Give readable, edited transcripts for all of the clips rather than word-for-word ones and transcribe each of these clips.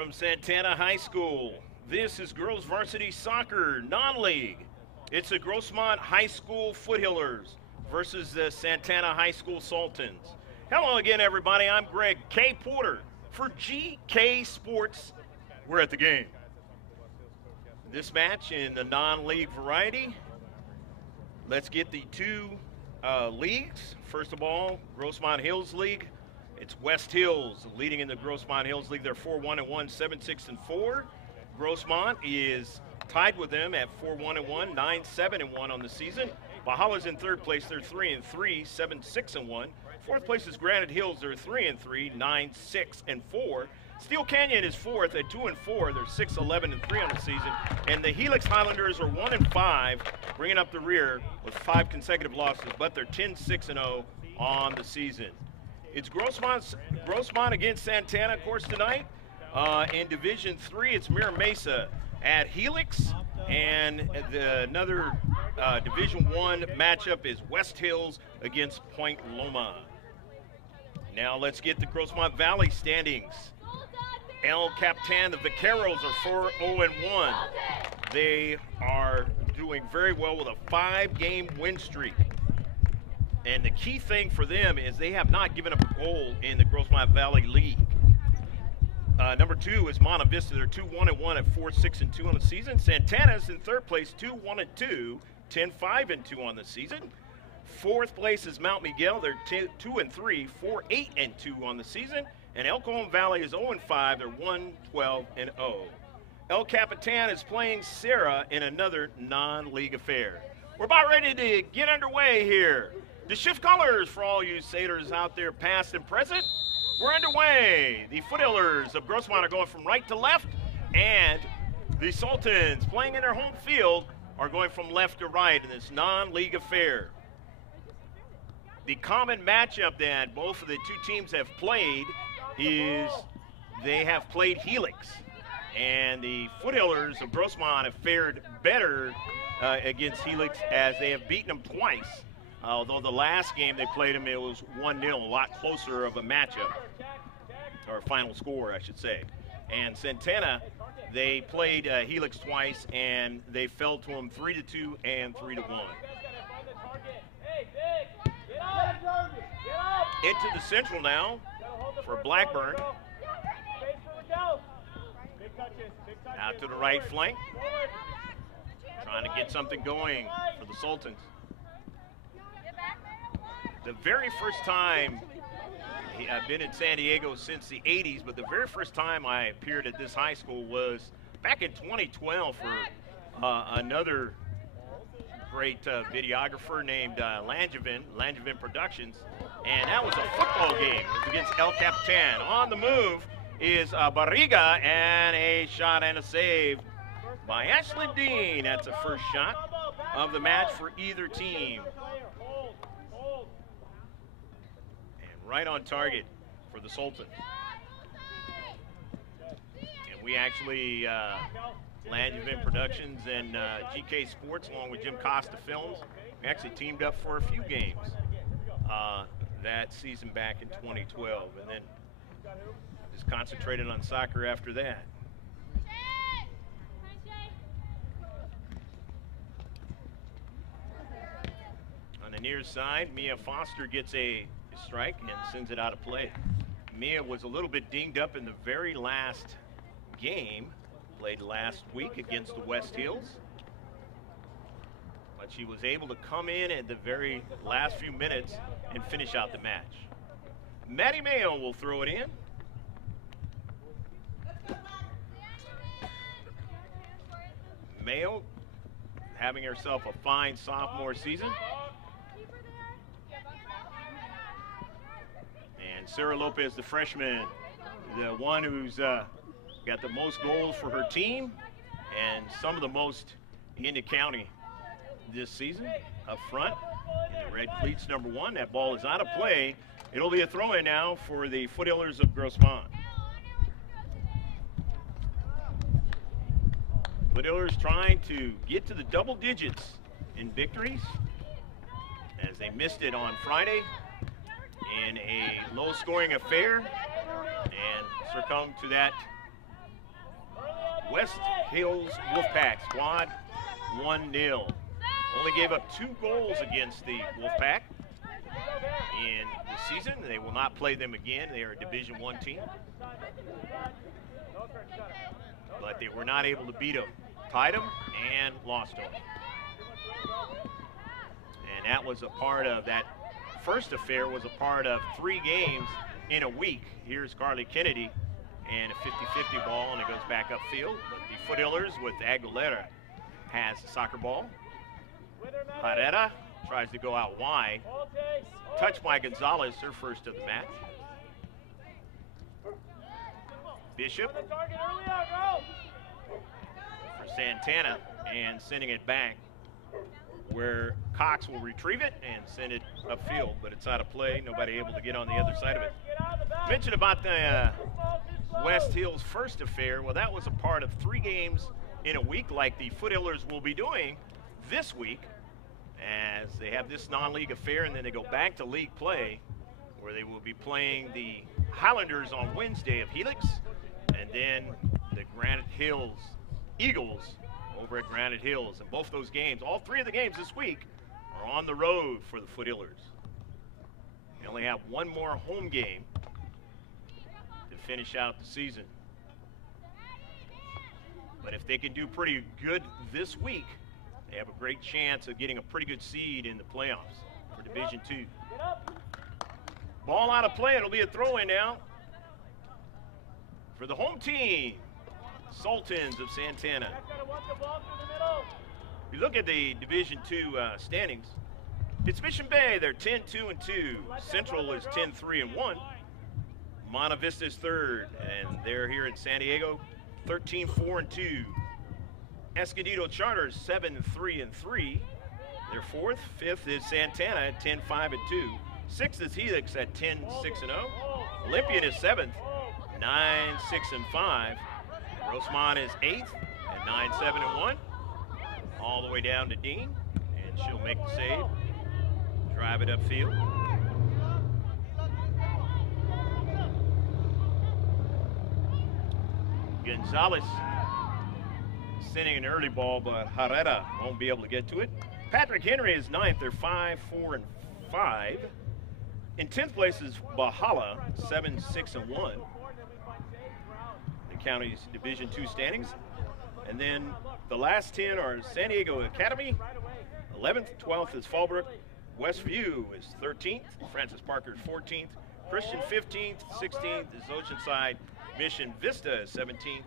From Santana High School, this is girls varsity soccer non-league. It's the Grossmont High School Foothillers versus the Santana High School Sultans. Hello again, everybody. I'm Greg K. Porter for GK Sports. We're at the game. This match in the non-league variety. Let's get the two leagues. First of all, Grossmont Hills League. It's West Hills leading in the Grossmont Hills League. They're 4-1-1, 7-6-4. Grossmont is tied with them at 4-1-1, 9-7-1 on the season. Valhalla's in third place. They're 3-3, 7-6-1. Fourth place is Granite Hills. They're 3-3, 9-6-4. Steel Canyon is fourth at 2-4. They're 6-11-3 on the season. And the Helix Highlanders are 1-5, bringing up the rear with 5 consecutive losses, but they're 10-6-0 on the season. It's Grossmont against Santana, of course, tonight. In Division 3, it's Mira Mesa at Helix. And another Division 1 matchup is West Hills against Point Loma. Now let's get the Grossmont Valley standings. El Capitan, the Vaqueros are 4-0-1. They are doing very well with a 5-game win streak. And the key thing for them is they have not given up a goal in the Grossmont Valley League. Number 2 is Monta Vista. They're 2-1-1 at 4-6-2 on the season. Santana's in third place, 2-1-2, 10-5-2 on the season. Fourth place is Mount Miguel. They're 2-3, 4-8-2 on the season. And El Cajon Valley is 0-5. They're 1-12-0. El Capitan is playing Serra in another non-league affair. We're about ready to get underway here. The shift colors for all you sailors out there, past and present. We're underway. The Foothillers of Grossmont are going from right to left, and the Sultans, playing in their home field, are going from left to right in this non-league affair. The common matchup that both of the two teams have played is they have played Helix, and the Foothillers of Grossmont have fared better against Helix as they have beaten them twice. Although the last game they played them, it was 1-0, a lot closer of a matchup, or final score, I should say. And Santana, they played Helix twice, and they fell to them 3-2 and 3-1. Into the central now for Blackburn. Out to the right flank. Trying to get something going for the Sultans. The very first time, I've been in San Diego since the 80s, but the very first time I appeared at this high school was back in 2012 for another great videographer named Langevin Productions, and that was a football game. It was against El Capitan. On the move is Barriga, and a shot and a save by Ashley Dean. That's the first shot of the match for either team. Right on target for the Sultans. And we actually, Langevin Productions and GK Sports, along with Jim Costa Films, we actually teamed up for a few games that season back in 2012, and then just concentrated on soccer after that. On the near side, Mia Foster gets a strike and sends it out of play. Mia was a little bit dinged up in the very last game, played last week against the West Hills, but she was able to come in at the very last few minutes and finish out the match. Maddie Mayo will throw it in. Mayo having herself a fine sophomore season. And Sarah Lopez, the freshman, the one who's got the most goals for her team and some of the most in the county this season. Up front, in the red cleats, number 1. That ball is out of play. It'll be a throw-in now for the Foothillers of Grossmont. Foothillers trying to get to the double digits in victories, as they missed it on Friday in a low-scoring affair and succumbed to that West Hills Wolfpack squad, 1-0. Only gave up 2 goals against the Wolfpack in the season. They will not play them again. They are a Division I team. But they were not able to beat them. Tied them and lost them. And that was a part of that first affair, was a part of 3 games in a week. Here's Carly Kennedy and a 50-50 ball, and it goes back upfield. But the Foothillers with Aguilera has the soccer ball. Herrera tries to go out wide. Touched by Gonzalez, her first of the match. Bishop for Santana, and sending it back where Cox will retrieve it and send it upfield, but it's out of play. Nobody able to get on the other side of it. Mentioned about the West Hills first affair. Well, that was a part of 3 games in a week, like the Foothillers will be doing this week, as they have this non-league affair, and then they go back to league play, where they will be playing the Highlanders on Wednesday of Helix, and then the Granite Hills Eagles over at Granite Hills. And both those games, all 3 of the games this week, are on the road for the Foothillers. They only have 1 more home game to finish out the season. But if they can do pretty good this week, they have a great chance of getting a pretty good seed in the playoffs for Division II. Ball out of play. It'll be a throw-in now for the home team, Sultans of Santana. If you look at the Division II standings, it's Mission Bay. They're 10-2-2. Central is 10-3-1. Monte Vista is 3rd, and they're here in San Diego, 13-4-2. Escondido Charters 7-3-3. They're 4th. 5th is Santana at 10-5-2. 6th is Helix at 10-6-0. Olympian is 7th, 9-6-5. Grossmont is 8th at 9-7-1. All the way down to Dean, and she'll make the save. Drive it upfield. Gonzalez sending an early ball, but Herrera won't be able to get to it. Patrick Henry is 9th. They're 5-4-5. In 10th place is Bahala, 7-6-1. The county's Division II standings. And then the last 10 are San Diego Academy, 11th. 12th is Fallbrook. Westview is 13th. Francis Parker is 14th. Christian 15th. 16th is Oceanside. Mission Vista is 17th.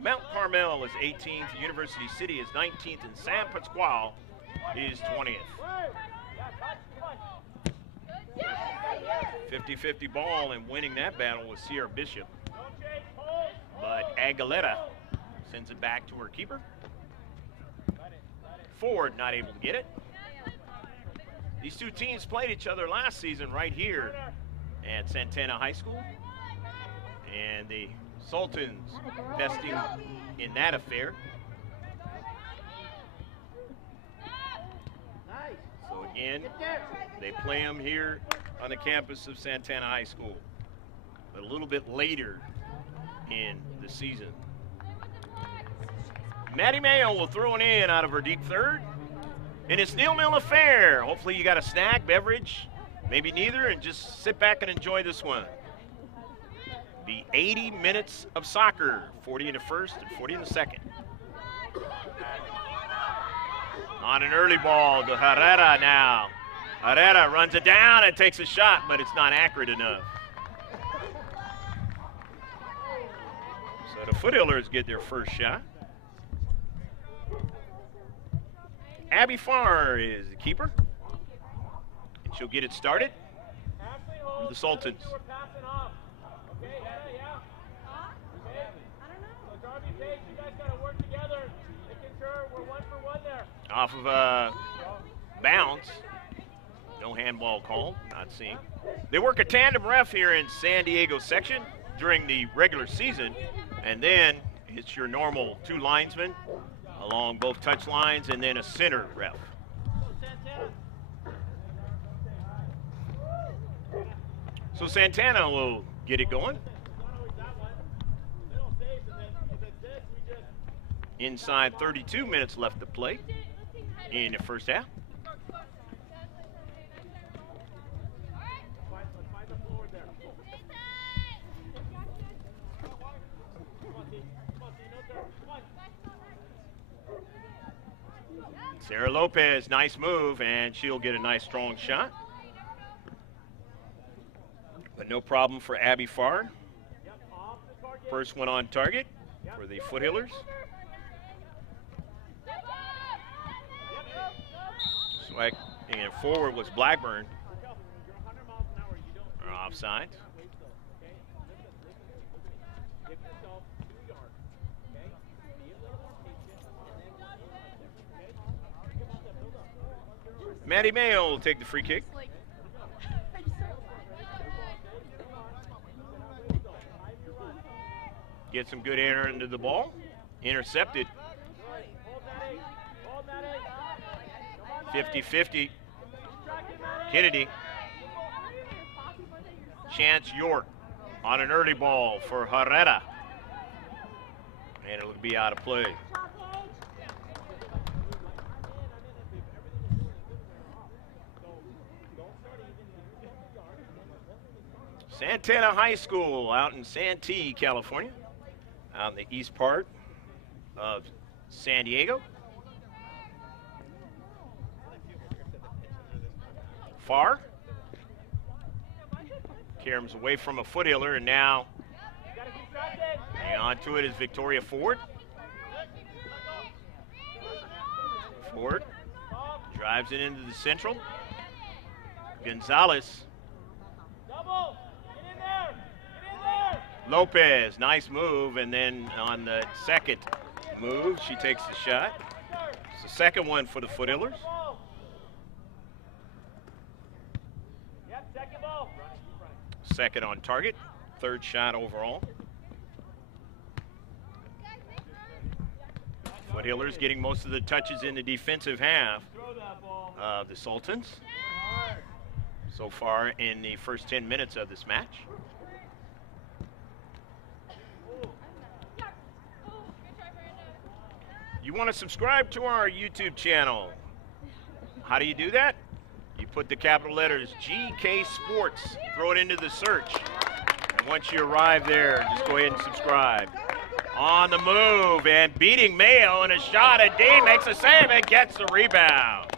Mount Carmel is 18th. University City is 19th. And San Pasqual is 20th. 50-50 ball, and winning that battle was Sierra Bishop. But Aguilera sends it back to her keeper. Ford not able to get it. These 2 teams played each other last season right here at Santana High School. And the Sultans investing in that affair. So again, they play them here on the campus of Santana High School, but a little bit later in the season. Maddie Mayo will throw it in out of her deep third. And it's nil-nil affair. Hopefully you got a snack, beverage, maybe neither, and just sit back and enjoy this one. The 80 minutes of soccer, 40 in the first and 40 in the second. On an early ball to Herrera now. Herrera runs it down and takes a shot, but it's not accurate enough. So the Foothillers get their first shot. Abby Farr is the keeper. And she'll get it started for the Sultans. Off of bounce. No handball call, not seeing. They work a tandem ref here in San Diego section during the regular season, and then it's your normal 2 linesmen along both touch lines, and then a center ref. So Santana will get it going. Inside 32 minutes left to play in the first half. Sarah Lopez, nice move, and she'll get a nice strong shot. But no problem for Abby Farr. First one on target for the Foothillers. Swag, and forward was Blackburn. Offside. Maddie Mayo will take the free kick. Get some good air into the ball. Intercepted. 50-50. Kennedy. Chance York on an early ball for Herrera. And it'll be out of play. Santana High School out in Santee, California, out in the east part of San Diego. Farr carries away from a Foothiller, and now hang on to it is Victoria Ford. Ford drives it into the central. Gonzalez. Lopez, nice move, and then on the second move, she takes the shot. It's the second one for the Foothillers. Second on target, third shot overall. Foothillers getting most of the touches in the defensive half of the Sultans so far in the first 10 minutes of this match. You want to subscribe to our YouTube channel. How do you do that? You put the capital letters GK Sports, throw it into the search. And once you arrive there, just go ahead and subscribe. On the move and beating Mayo, and a shot, and Dean makes a save and gets the rebound.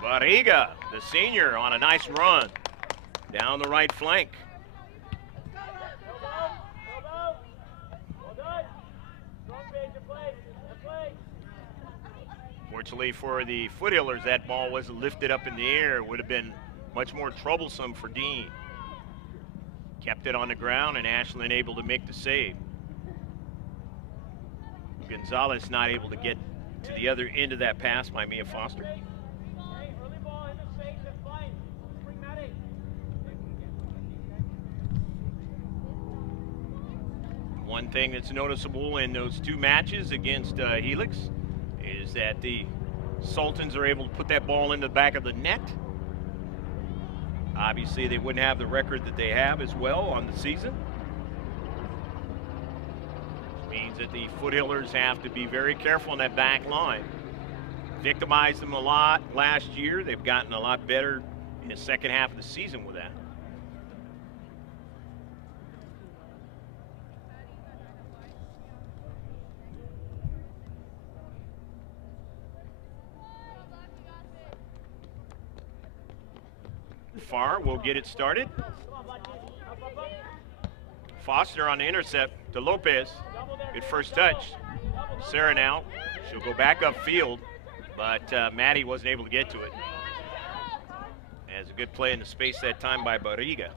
Barriga, the senior, on a nice run down the right flank. Fortunately for the Foothillers, that ball was lifted up in the air. It would have been much more troublesome for Dean. Kept it on the ground, and Ashland able to make the save. Gonzalez not able to get to the other end of that pass by Mia Foster. One thing that's noticeable in those two matches against Helix is that the Sultans are able to put that ball in the back of the net. Obviously, they wouldn't have the record that they have as well on the season. Which means that the Foothillers have to be very careful in that back line. Victimized them a lot last year. They've gotten a lot better in the second half of the season with that. Farr will get it started. Foster on the intercept to Lopez. Good first touch. Sarah now, she'll go back upfield, but Maddie wasn't able to get to it. As a good play in the space that time by Barriga.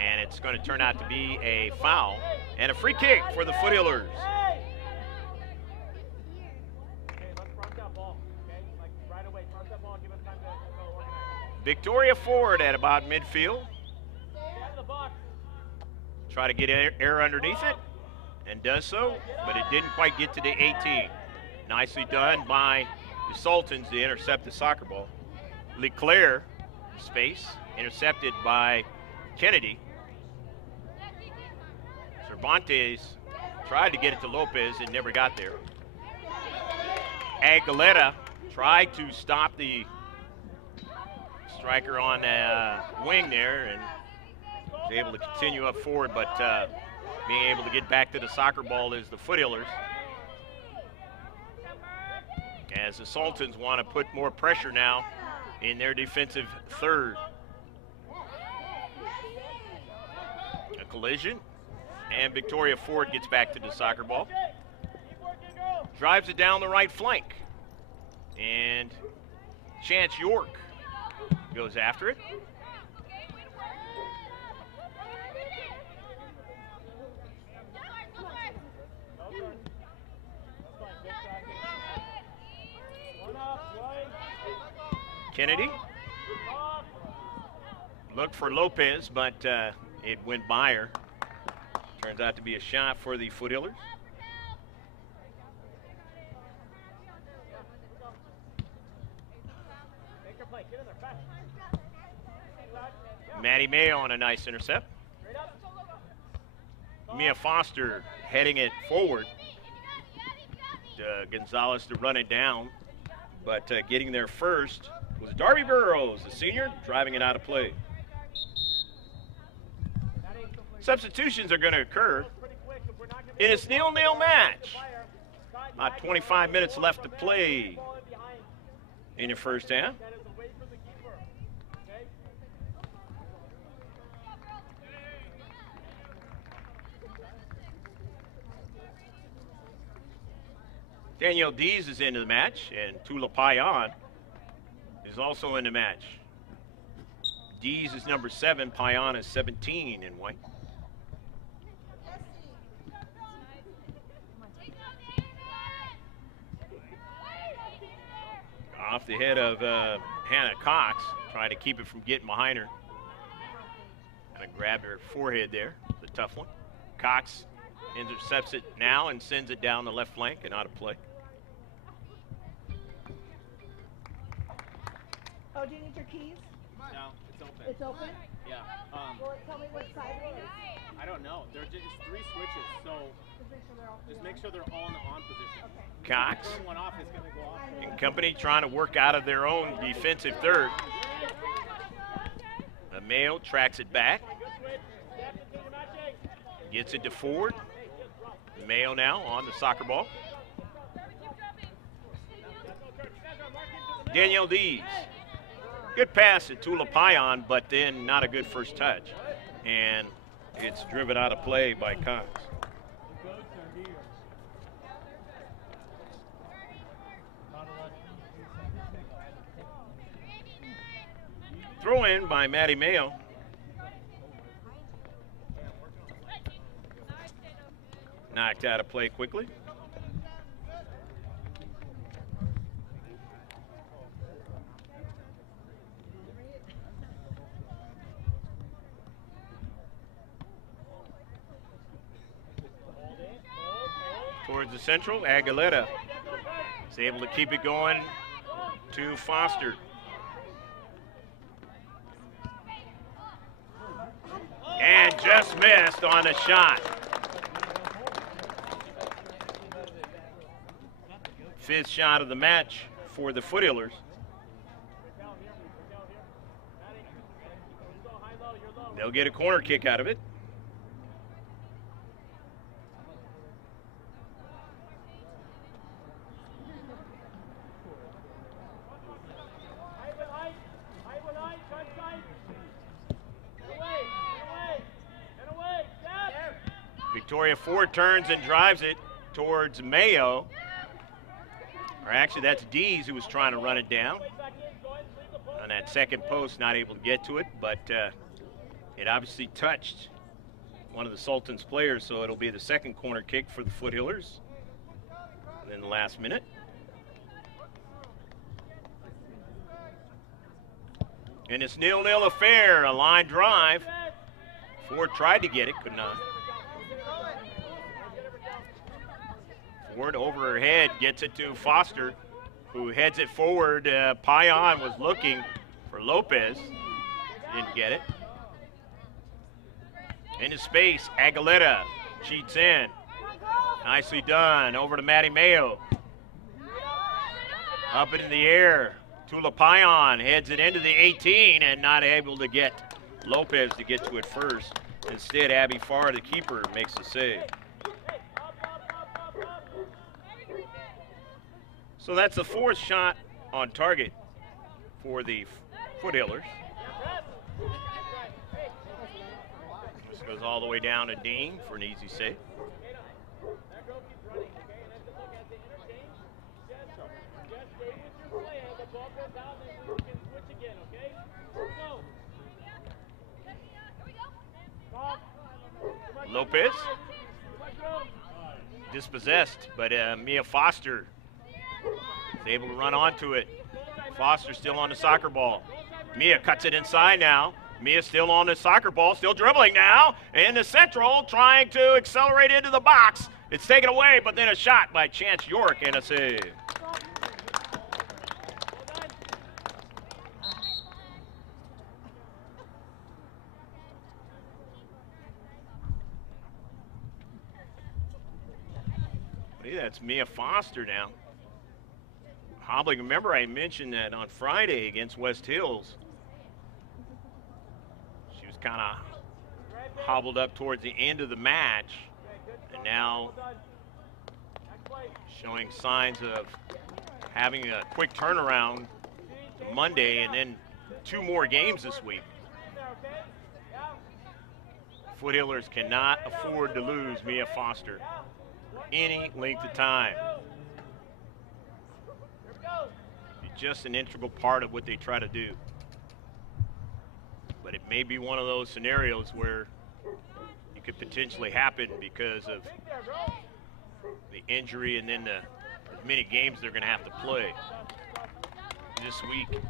And it's going to turn out to be a foul and a free kick for the Foothillers. Victoria Ford at about midfield. Try to get air underneath it, and does so, but it didn't quite get to the 18. Nicely done by the Sultans to intercept the soccer ball. Leclerc, space, intercepted by Kennedy. Cervantes Tried to get it to Lopez and never got there. Aguilera tried to stop the striker on wing there and was able to continue up forward, but being able to get back to the soccer ball is the Foothillers. As the Sultans want to put more pressure now in their defensive third. A collision, and Victoria Ford gets back to the soccer ball. Drives it down the right flank, and Chance York goes after it. Kennedy looked for Lopez, but it went by her. Turns out to be a shot for the Foothillers. Maddie Mayo on a nice intercept. Mia Foster heading it forward. Gonzalez to run it down, but getting there first was Darby Burrows, the senior, driving it out of play. Substitutions are going to occur in a 0-0 match. About 25 minutes left to play in the first half. Danielle Dees is into the match, and Tula Payan is also in the match. Dees is number 7, Payan is 17 in white. Off the head of Hannah Cox, trying to keep it from getting behind her. Kind of grabbed her forehead there. It's a tough one. Cox intercepts it now and sends it down the left flank and out of play. Oh, do you need your keys? No, it's open. It's open? Yeah. Well, tell me what side it is. I don't know. There's just 3 switches, so just make sure they're all in the on position. Okay. Cox Turn one off, it's going to go off. and company trying to work out of their own defensive third. The Mayo tracks it back. Gets it to Ford. Mayo now on the soccer ball. Danielle Dees. Good pass at Tula Payan, but then not a good first touch. And it's driven out of play by Cox. Throw in by Maddie Mayo. Knocked out of play quickly. Towards the central, Aguilera is able to keep it going to Foster. And just missed on the shot. Fifth shot of the match for the Foothillers. They'll get a corner kick out of it. Victoria Ford turns and drives it towards Mayo. Or actually, that's Dees who was trying to run it down. On that second post, not able to get to it, but it obviously touched one of the Sultans players, so it'll be the second corner kick for the Foothillers. And then the last minute. And it's 0-0 affair, a line drive. Ford tried to get it, could not. Ford over her head, gets it to Foster, who heads it forward. Payan was looking for Lopez, didn't get it. Into space, Aguilera cheats in. Nicely done. Over to Maddie Mayo. Up it in the air. Tula Payan heads it into the 18 and not able to get Lopez to get to it first. Instead, Abby Farr, the keeper, makes the save. So that's the 4th shot on target for the Foothillers. This goes all the way down to Dean for an easy save. Lopez dispossessed, but Mia Foster is able to run onto it. Foster still on the soccer ball. Mia cuts it inside now. Mia still on the soccer ball, still dribbling now. In the central, trying to accelerate into the box. It's taken away, but then a shot by Chance York and a save. That's Mia Foster now. Hobbling, remember I mentioned that on Friday against West Hills. She was kind of hobbled up towards the end of the match, and now showing signs of having a quick turnaround Monday and then 2 more games this week. Foothillers cannot afford to lose Mia Foster any length of time. It's just an integral part of what they try to do. But it may be one of those scenarios where it could potentially happen because of the injury and then the many games they're going to have to play this week.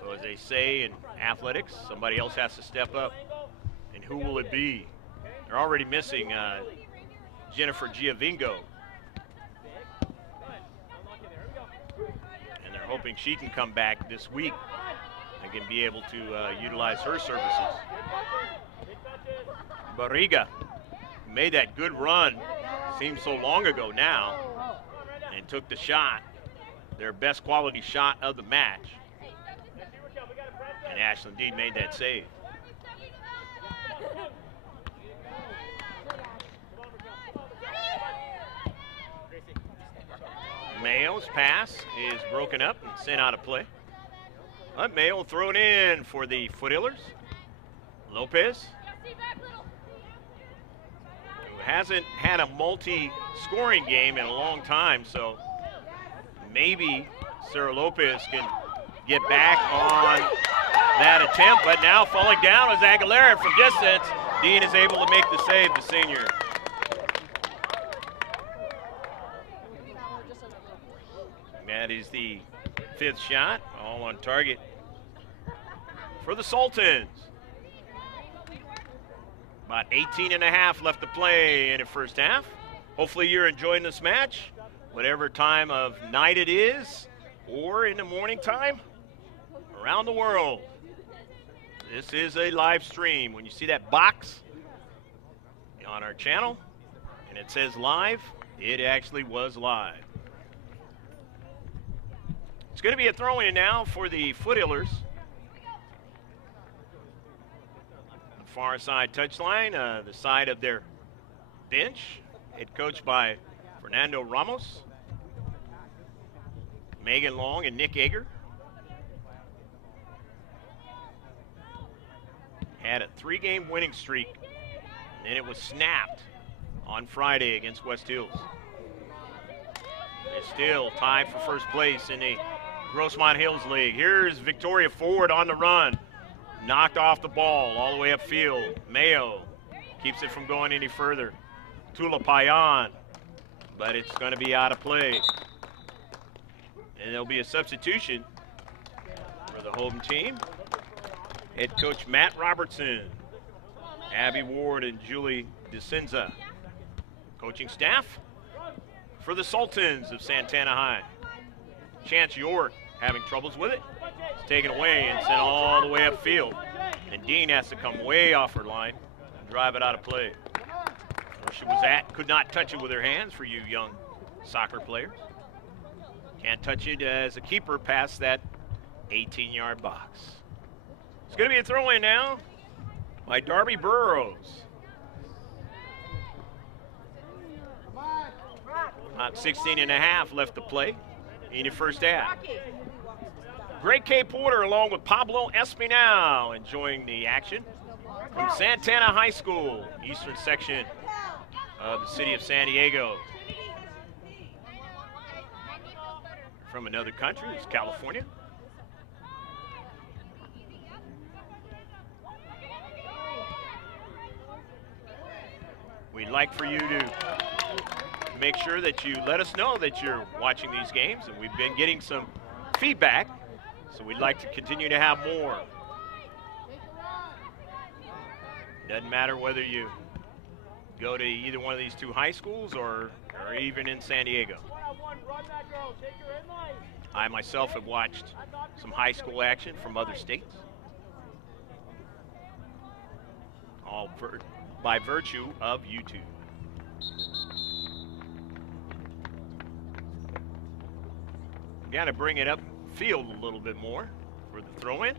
So as they say in athletics, somebody else has to step up. And who will it be? They're already missing Jennifer Giovingo. And they're hoping she can come back this week and can be able to utilize her services. Barriga made that good run, seems so long ago now, and took the shot, their best quality shot of the match. And Ashland Dean made that save. Mayo's pass is broken up and sent out of play. But Mayo will throw it in for the Foothillers. Lopez, who hasn't had a multi-scoring game in a long time, so maybe Sarah Lopez can get back on that attempt, but now falling down is Aguilera from distance. Dean is able to make the save, the senior. That is the 5th shot, all on target for the Sultans. About 18.5 left to play in the first half. Hopefully you're enjoying this match, whatever time of night it is, or in the morning time, around the world. This is a live stream. When you see that box on our channel and it says live, it actually was live. It's going to be a throw-in now for the Foothillers. The far side touchline, the side of their bench, head coached by Fernando Ramos, Megan Long, and Nick Egger. Had a 3-game winning streak, and then it was snapped on Friday against West Hills. They're still tied for first place in the Grossmont Hills League. Here's Victoria Ford on the run. Knocked off the ball all the way upfield. Mayo keeps it from going any further. Tula Payan, but it's going to be out of play. And there'll be a substitution for the home team. Head coach Matt Robertson, Abby Ward, and Julie DeCenza. Coaching staff for the Sultans of Santana High. Chance York having troubles with it. It's taken away and sent all the way upfield. And Dean has to come way off her line and drive it out of play. she was at, could not touch it with her hands for you young soccer players. Can't touch it as a keeper past that 18-yard box. It's going to be a throw-in now by Darby Burrows. About 16 and a half left to play in the first half. Greg K. Porter along with Pablo Espinal enjoying the action from Santana High School, eastern section of the city of San Diego. From another country, it's California. We'd like for you to make sure that you let us know that you're watching these games, and we've been getting some feedback, so we'd like to continue to have more. Doesn't matter whether you go to either one of these two high schools or even in San Diego. I myself have watched some high school action from other states, all by virtue of YouTube. Got to bring it up field a little bit more for the throw-in.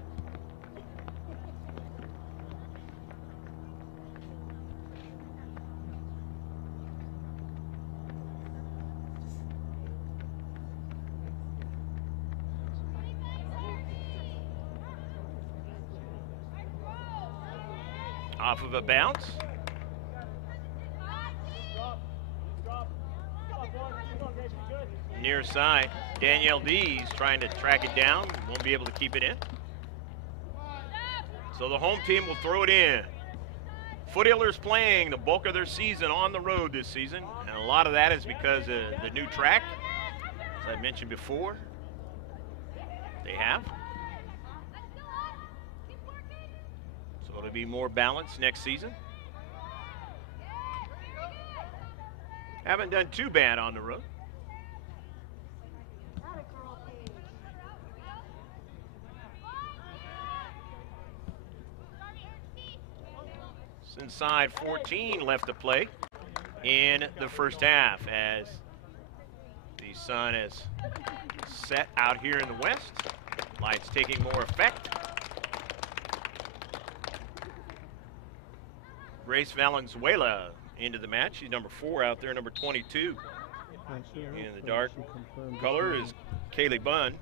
Off of a bounce. Near side, Danielle Dees trying to track it down. Won't be able to keep it in. So the home team will throw it in. Foothillers playing the bulk of their season on the road this season. And a lot of that is because of the new track, as I mentioned before. They have. So it'll be more balanced next season. Haven't done too bad on the road. It's inside 14 left to play in the first half as the sun is set out here in the west. Lights taking more effect. Grace Valenzuela into the match. She's number 4 out there, number 22. In the dark color is Kaylee Bunn.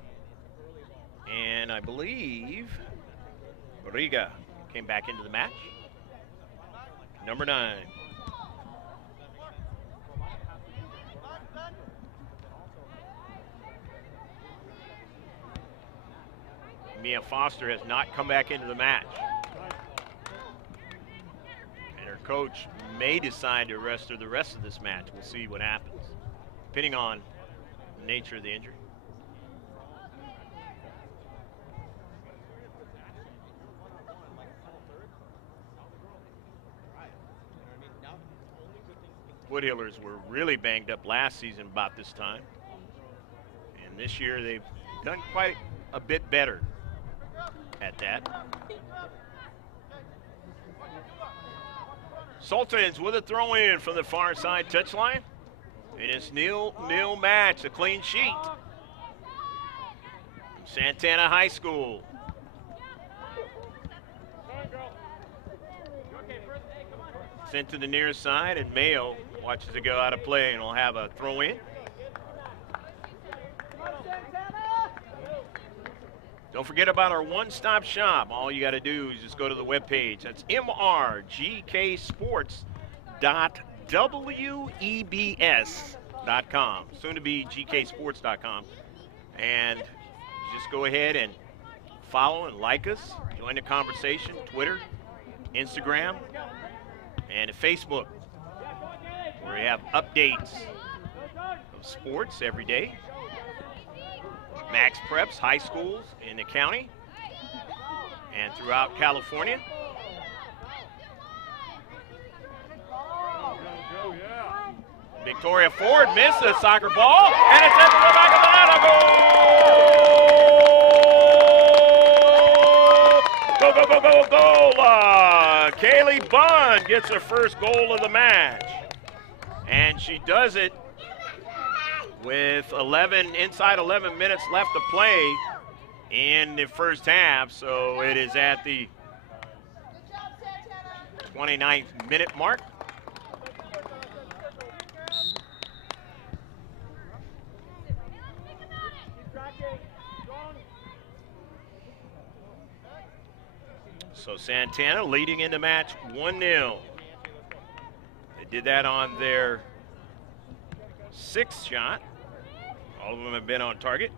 And I believe Riga came back into the match. Number 9. Mia Foster has not come back into the match. And her coach may decide to rest her the rest of this match. We'll see what happens, depending on the nature of the injury. Foothillers were really banged up last season about this time. And this year they've done quite a bit better at that. Sultans with a throw in from the far side touchline. And it's nil match, a clean sheet. From Santana High School. Sent to the near side, and Mayo watches it go out of play, and will have a throw in. Don't forget about our one-stop shop. All you got to do is just go to the webpage. That's mrgksports.webs.com. Soon to be gksports.com. And just go ahead and follow and like us. Join the conversation. Twitter, Instagram, and Facebook, where we have updates of sports every day. Max Preps, high schools in the county and throughout California. Victoria Ford missed the soccer ball, and it's at the back of the net. Goal! Goal! Kaylee Bunn gets her first goal of the match. And she does it with inside 11 minutes left to play in the first half. So it is at the 29th minute mark. So Santana leading in the match 1-0. They did that on their 6th shot. All of them have been on target.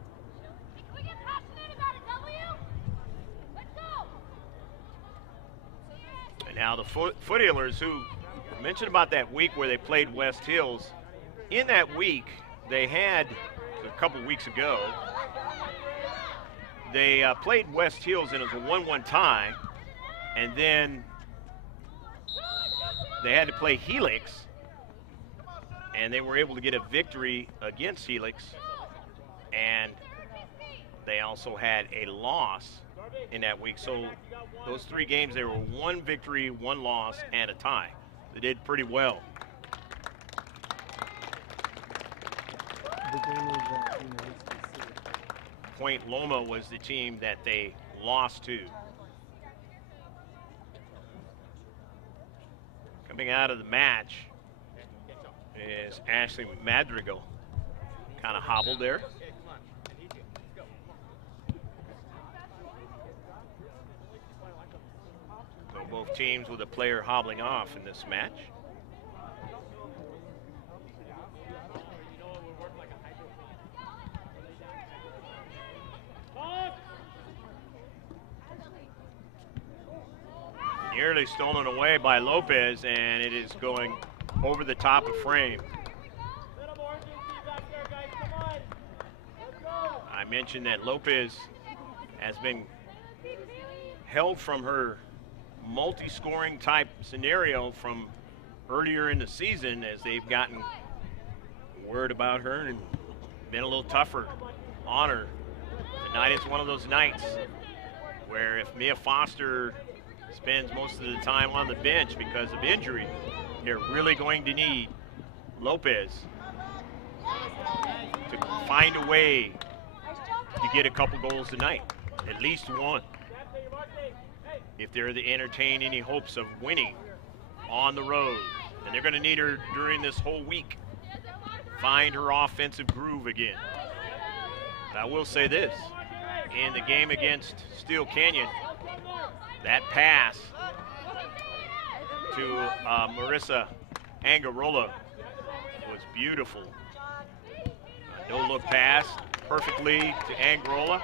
And now the Foothillers, who mentioned about that week where they played West Hills. In that week, they had, a couple weeks ago, they played West Hills and it was a 1-1 tie. And then they had to play Helix, and they were able to get a victory against Helix. And they also had a loss in that week. So those 3 games, they were 1 victory, 1 loss, and a tie. They did pretty well. Point Loma was the team that they lost to. Coming out of the match is Ashley Madrigal. Kind of hobbled there. So both teams with a player hobbling off in this match. Nearly stolen away by Lopez, and it is going over the top of frame. I mentioned that Lopez has been held from her multi-scoring type scenario from earlier in the season as they've gotten word about her and been a little tougher on her. Tonight is one of those nights where if Mia Foster spends most of the time on the bench because of injury, they're really going to need Lopez to find a way to get a couple goals tonight, at least 1, if they're to entertain any hopes of winning on the road. And they're going to need her during this whole week, find her offensive groove again. But I will say this, in the game against Steel Canyon, that pass to Marissa Angarola was beautiful. No-look pass perfectly to Angarola,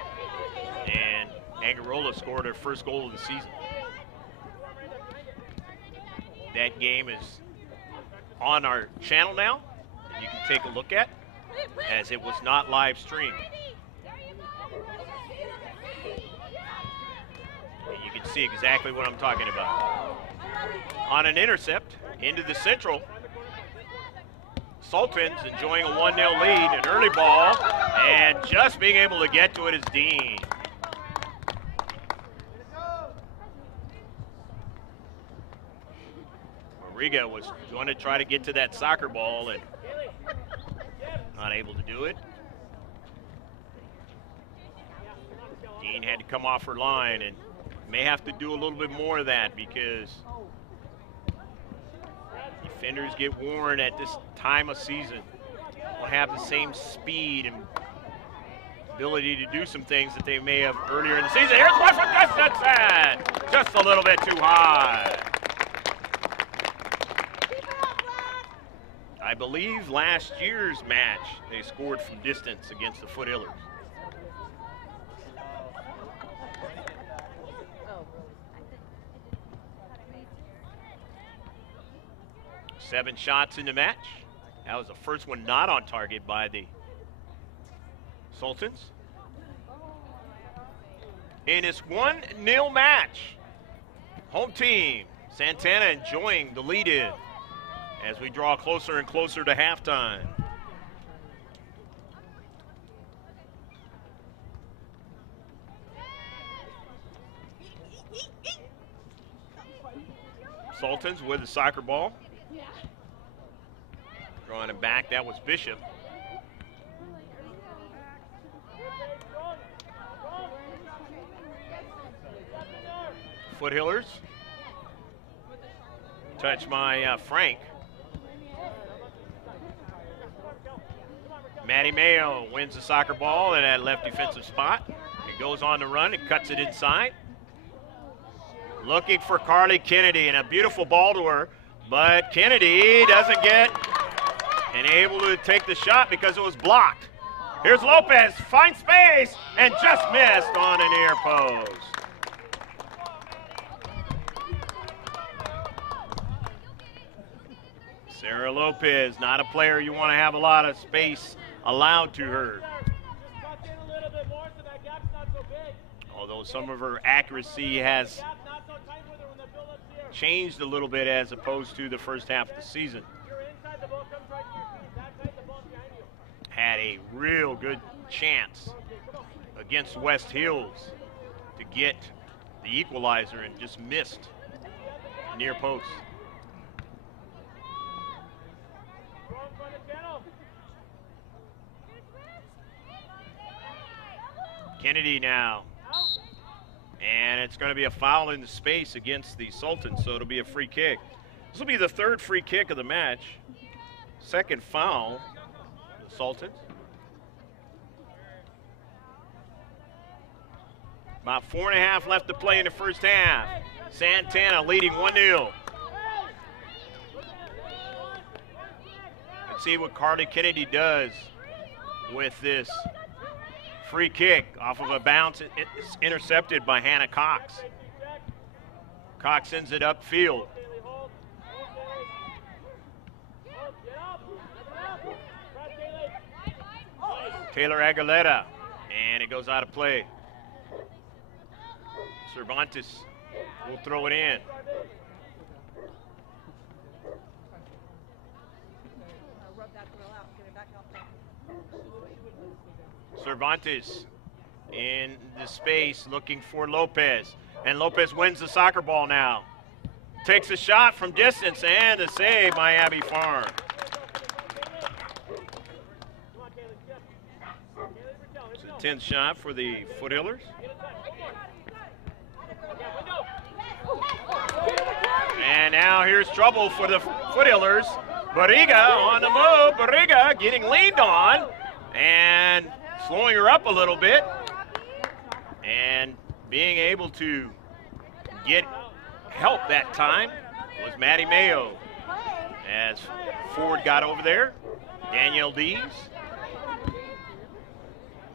and Angarola scored her first goal of the season. That game is on our channel now, and you can take a look at, as it was not live streamed. You can see exactly what I'm talking about. On an intercept into the central, Sultans enjoying a 1-0 lead, an early ball, and just being able to get to it is Dean. Mariga was going to try to get to that soccer ball and not able to do it. Dean had to come off her line and may have to do a little bit more of that because defenders get worn at this time of season. Will have the same speed and ability to do some things that they may have earlier in the season. Here's one from Gustafson! Just a little bit too high. I believe last year's match, they scored from distance against the Foothillers. 7 shots in the match. That was the first one not on target by the Sultans. In this 1-0 match, home team, Santana enjoying the lead-in as we draw closer and closer to halftime. Sultans with the soccer ball. Drawing him back, that was Bishop. Foothillers. Touch by Frank. Matty Mayo wins the soccer ball in that left defensive spot. It goes on the run and cuts it inside. Looking for Carly Kennedy, and a beautiful ball to her, but Kennedy doesn't get and able to take the shot because it was blocked. Here's Lopez, finds space, and just missed on a near post. Sarah Lopez, not a player you want to have a lot of space allowed to her. Although some of her accuracy has changed a little bit as opposed to the first half of the season. Had a real good chance against West Hills to get the equalizer and just missed near post. Kennedy now. And it's going to be a foul in the space against the Sultans, so it'll be a free kick. This will be the third free kick of the match. Second foul, the Sultans. About 4.5 left to play in the first half. Santana leading 1-0. Let's see what Carly Kennedy does with this free kick off of a bounce. It's intercepted by Hannah Cox. Cox sends it upfield. Taylor Aguilera, and it goes out of play. Cervantes will throw it in. Cervantes in the space looking for Lopez, and Lopez wins the soccer ball now. Takes a shot from distance, and a save by Abby Farm. It's a 10th shot for the Foothillers. And now here's trouble for the Foothillers. Barriga on the move. Barriga getting leaned on and slowing her up a little bit, and being able to get help that time was Matty Mayo. As Ford got over there, Danielle Dees.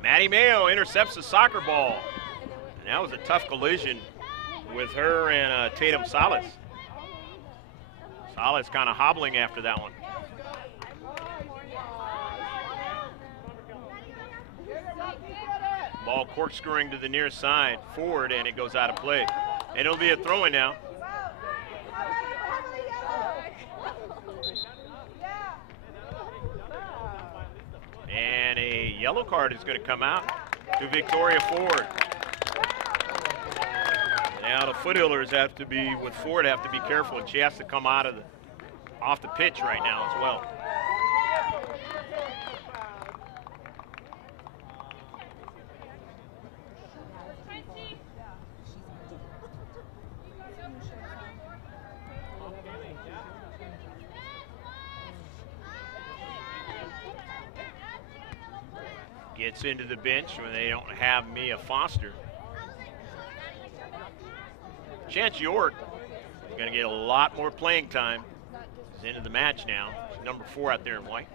Matty Mayo intercepts the soccer ball. And that was a tough collision with her and Tatum Salas. Salas kind of hobbling after that one. Ball corkscrewing to the near side, forward, and it goes out of play. And it'll be a throw-in now. And a yellow card is going to come out to Victoria Ford. Now the Foothillers have to be, with Ford, have to be careful, and she has to come out of off the pitch right now as well. Gets into the bench when they don't have Mia Foster. Chance York is going to get a lot more playing time. He's into the match now. She's number 4 out there in white.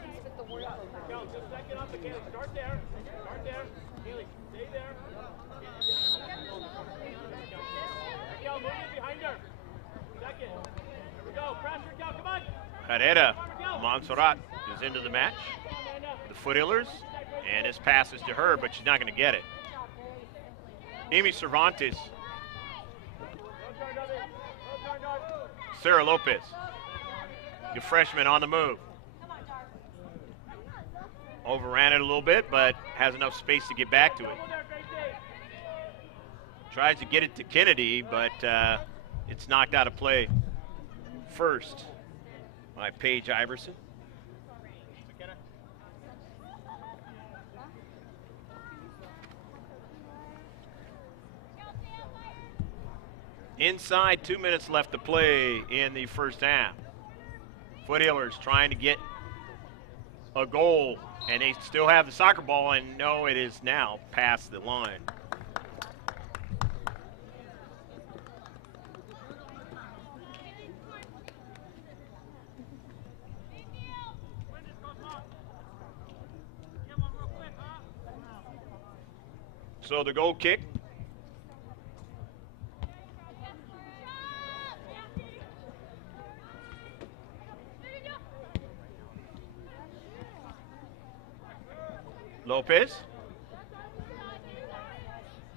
Herrera Montserrat is into the match. The Foothillers. And this passes to her, but she's not going to get it. Amy Cervantes. Sarah Lopez. The freshman on the move. Overran it a little bit, but has enough space to get back to it. Tries to get it to Kennedy, but it's knocked out of play first by Paige Iverson. Inside 2 minutes left to play in the first half. Foothillers trying to get a goal, and they still have the soccer ball, and no, it is now past the line. So the goal kick. Lopez.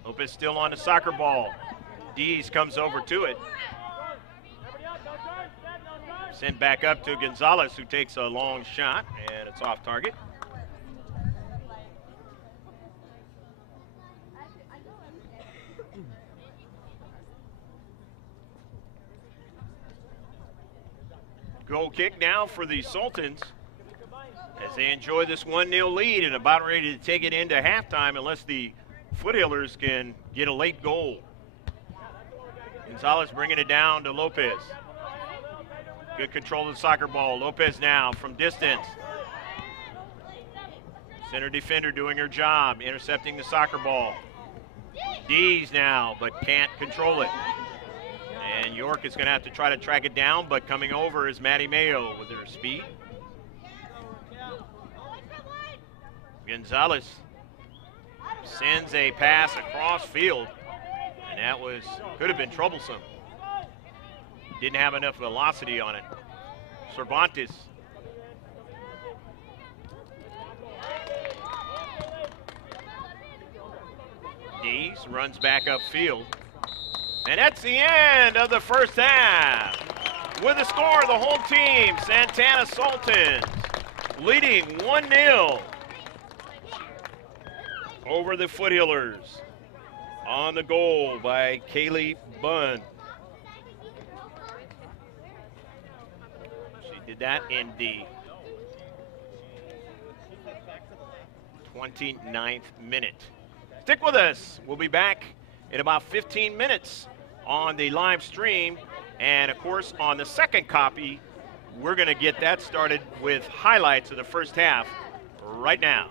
Lopez still on the soccer ball. Dees comes over to it. Sent back up to Gonzalez, who takes a long shot, and it's off target. Goal kick now for the Sultans as they enjoy this 1-0 lead and about ready to take it into halftime unless the Foothillers can get a late goal. Gonzalez bringing it down to Lopez. Good control of the soccer ball. Lopez now from distance. Center defender doing her job, intercepting the soccer ball. Dees now, but can't control it. And York is going to have to try to track it down, but coming over is Maddie Mayo with her speed. Gonzalez sends a pass across field, and that could have been troublesome. Didn't have enough velocity on it. Cervantes. Dees runs back upfield. And that's the end of the first half. With the score, the whole team, Santana Sultans, leading 1-0 over the Foothillers. On the goal by Kaylee Bunn. She did that in the 29th minute. Stick with us. We'll be back in about 15 minutes on the live stream. And of course, on the second copy, we're going to get that started with highlights of the first half right now.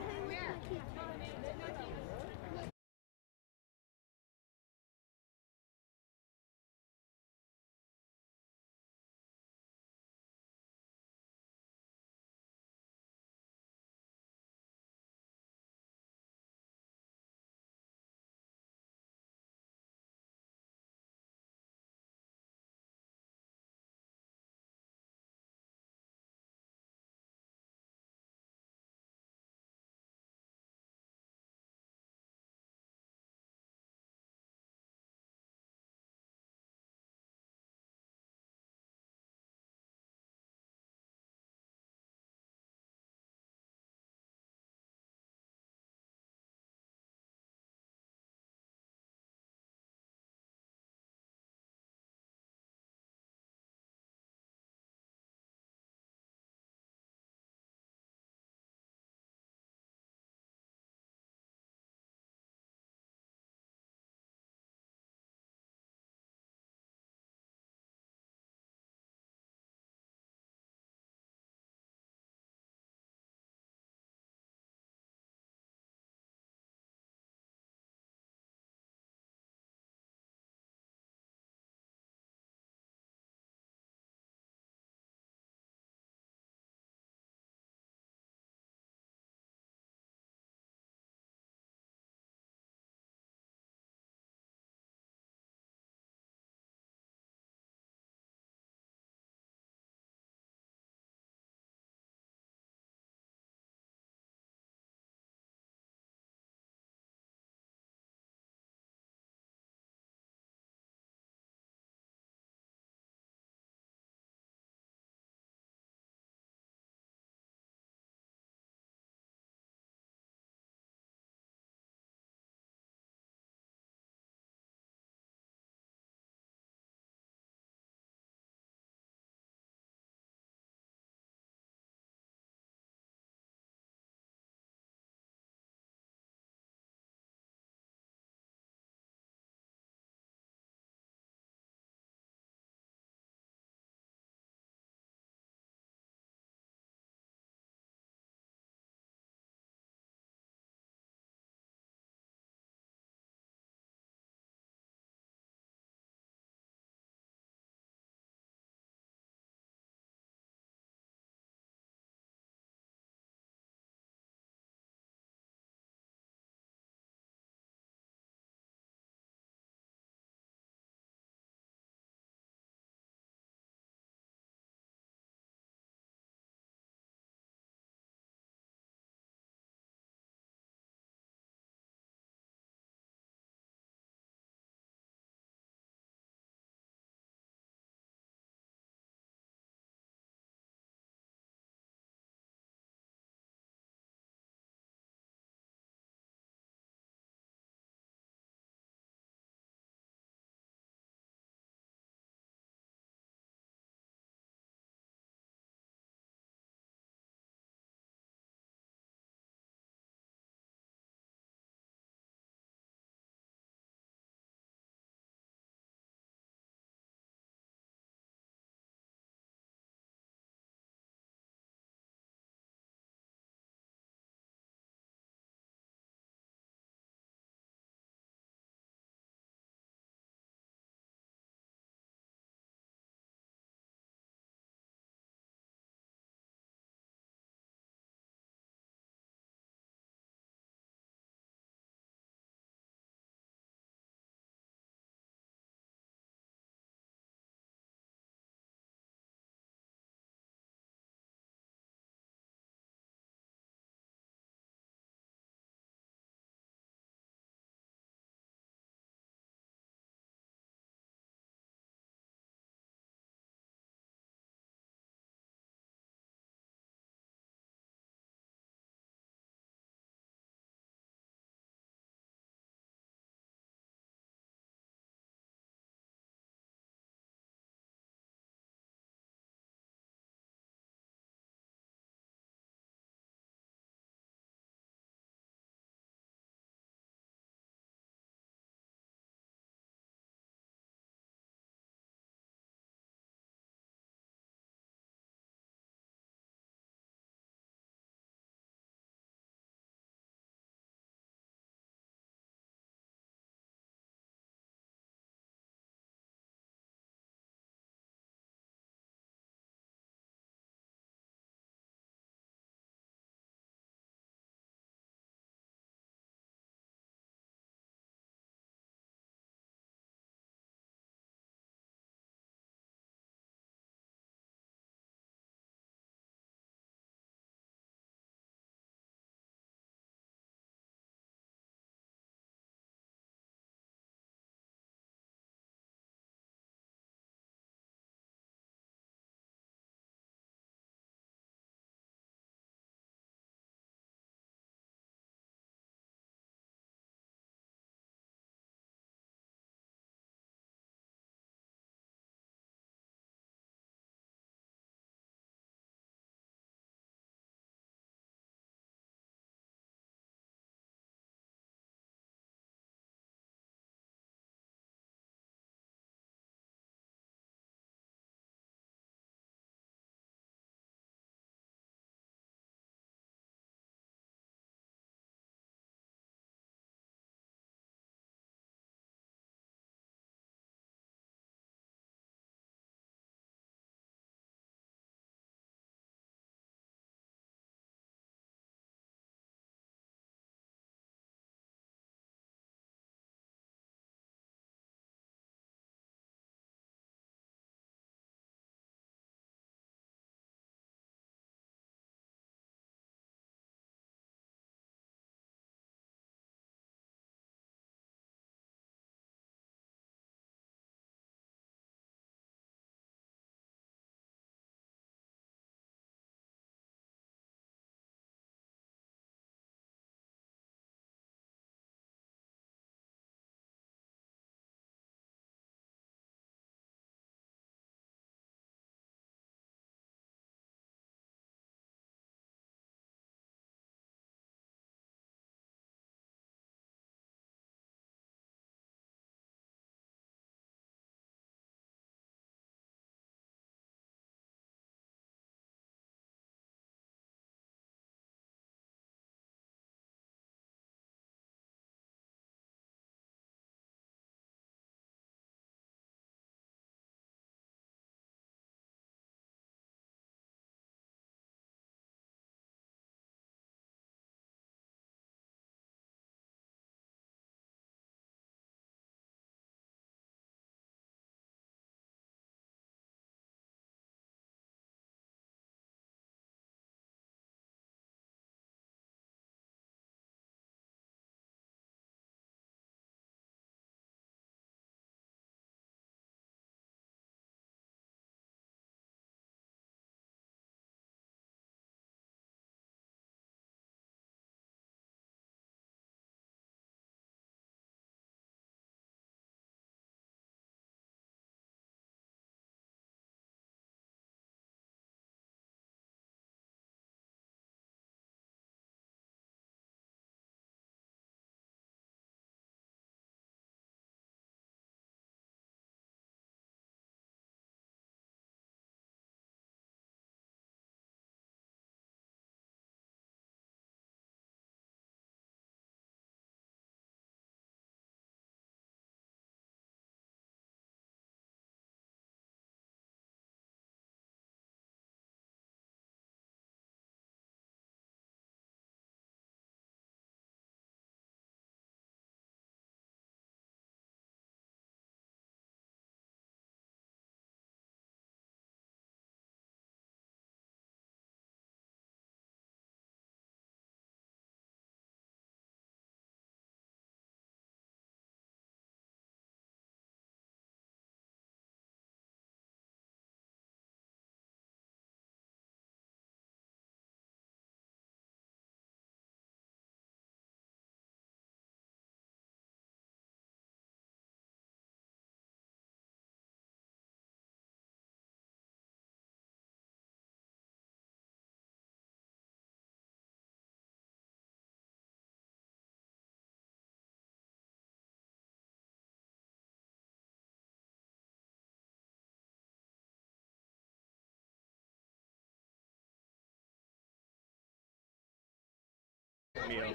Me, okay.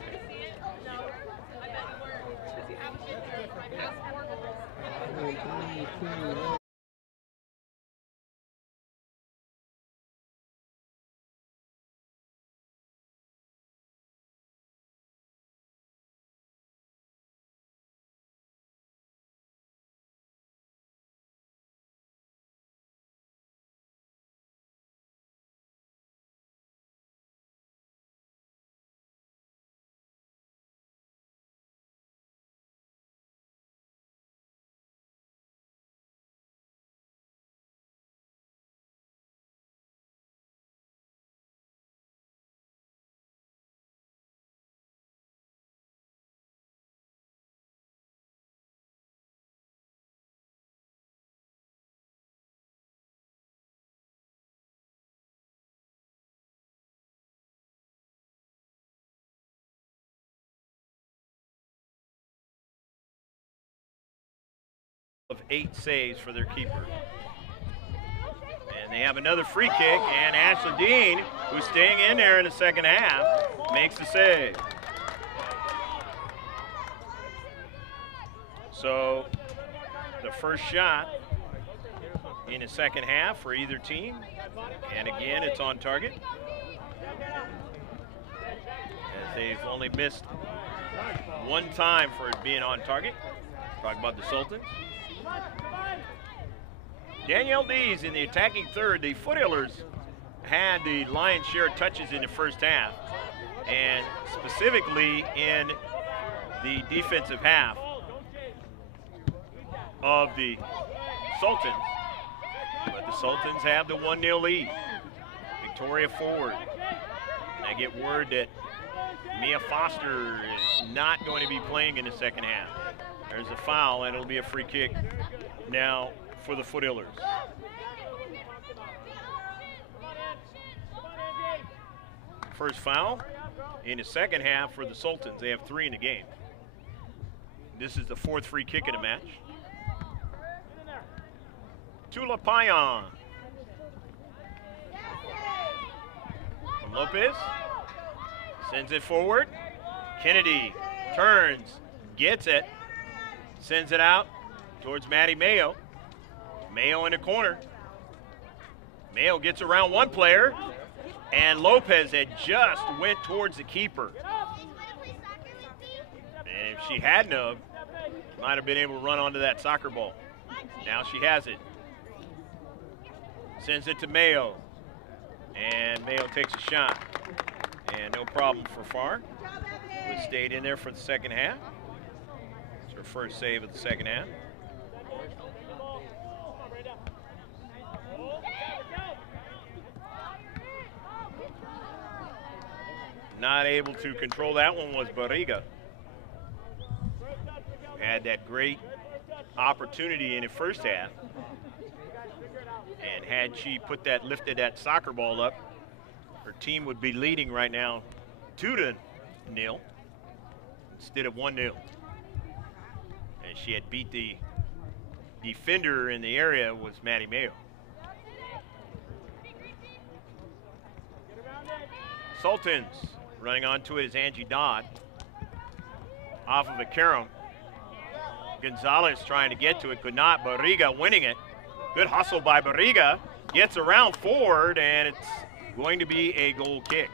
Of 8 saves for their keeper. And they have another free kick, and Ashley Dean, who's staying in there in the second half, makes the save. So the first shot in the second half for either team, and again it's on target, as they've only missed one time for it being on target. Talk about the Sultans. Danielle Dees in the attacking third. The Foothillers had the lion's share of touches in the first half, and specifically in the defensive half of the Sultans. But the Sultans have the 1-0 lead. Victoria forward. And I get word that Mia Foster is not going to be playing in the second half. There's a foul, and it'll be a free kick now for the Foothillers. First foul in the second half for the Sultans. They have 3 in the game. This is the 4th free kick of the match. Tula Payan. From Lopez. Sends it forward. Kennedy turns, gets it, sends it out towards Maddie Mayo. Mayo in the corner. Mayo gets around one player, and Lopez had just went towards the keeper. And if she hadn't have, might have been able to run onto that soccer ball. Now she has it. Sends it to Mayo. And Mayo takes a shot. And no problem for Farr. Who stayed in there for the second half. It's her first save of the second half. Not able to control that one was Barriga. Had that great opportunity in the first half. And had she lifted that soccer ball up, her team would be leading right now 2-0 instead of 1-0. And she had beat the defender in the area was Maddie Mayo. Sultans running onto it is Angie Dodd. Off of a carom. Gonzalez trying to get to it, could not. Barriga winning it. Good hustle by Barriga. Gets around forward, and it's going to be a goal kick.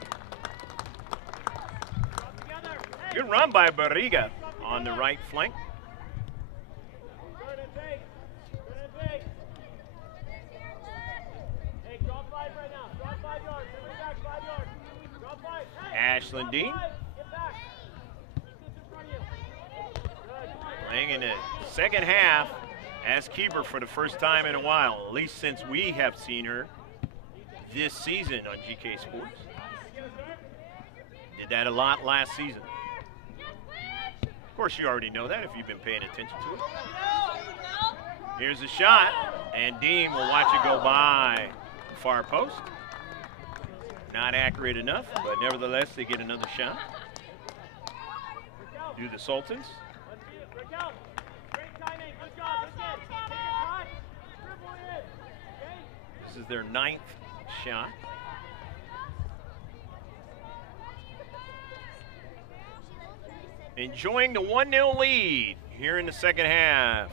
Good run by Barriga on the right flank. Ashlyn Dean playing in the second half as keeper for the first time in a while, at least since we have seen her this season on GK Sports. Did that a lot last season. Of course, you already know that if you've been paying attention to it. Here's a shot, and Dean will watch it go by the far post. Not accurate enough, but nevertheless, they get another shot. Do the Sultans. This is their 9th shot. enjoying the 1-0 lead here in the second half.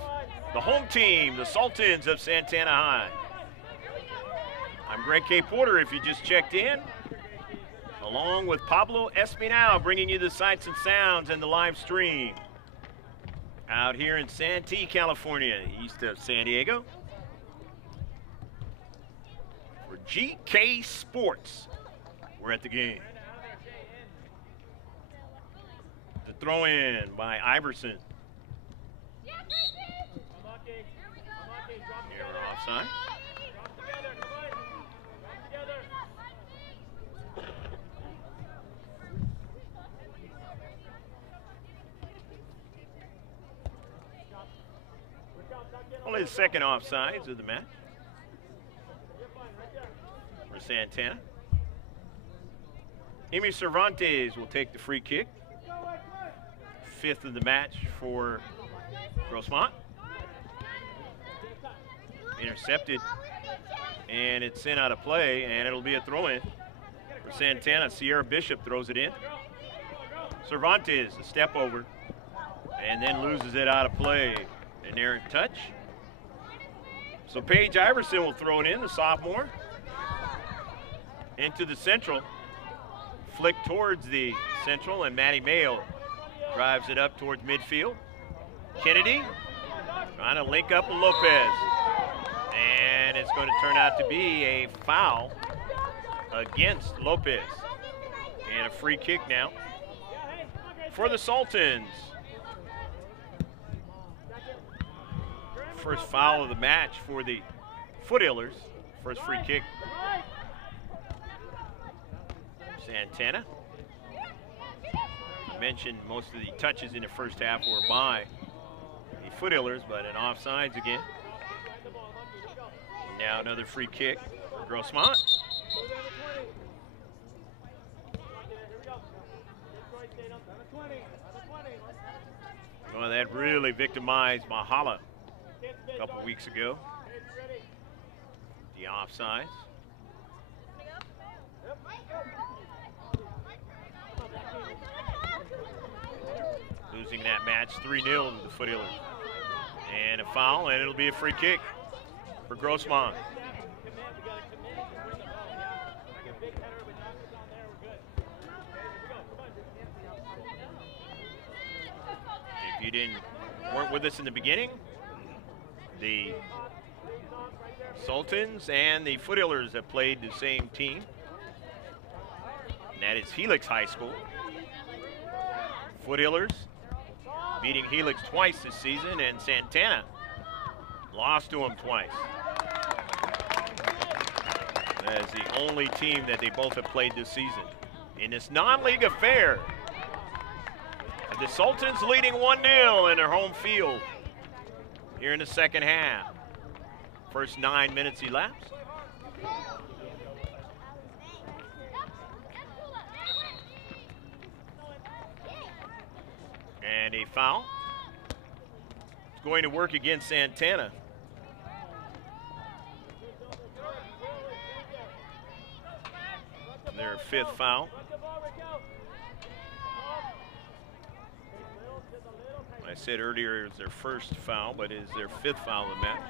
The home team, the Sultans of Santana High. I'm Greg K. Porter if you just checked in, along with Pablo Espinal, bringing you the sights and sounds and the live stream. Out here in Santee, California, east of San Diego. For GK Sports, we're at the game. The throw in by Iverson. Here we're offside. Only the second offsides of the match for Santana. Amy Cervantes will take the free kick. Fifth of the match for Grossmont. Intercepted, and it's sent out of play, and it'll be a throw-in for Santana. Sierra Bishop throws it in. Cervantes, a step over, and then loses it out of play. An errant touch. So Paige Iverson will throw it in, the sophomore, into the central. Flick towards the central, and Maddie Mayo drives it up towards midfield. Kennedy trying to link up with Lopez. And it's going to turn out to be a foul against Lopez. And a free kick now for the Sultans. First foul of the match for the Foothillers. First free kick. Santana. I mentioned most of the touches in the first half were by the Foothillers, but an offsides again. Now another free kick for Grossmont. Well, that really victimized Mahala a couple weeks ago. The offsides. Losing that match 3-0 to the Foothillers. And a foul, and it'll be a free kick for Grossmont. If you weren't with us in the beginning, the Sultans and the Foothillers have played the same team. And that is Helix High School. Foothillers beating Helix twice this season, and Santana lost to them twice. That is the only team that they both have played this season. In this non-league affair, the Sultans leading 1-0 in their home field here in the second half. First 9 minutes elapsed. And a foul. It's going to work against Santana. Their fifth foul. I said earlier it was their first foul, but it is their fifth foul of the match.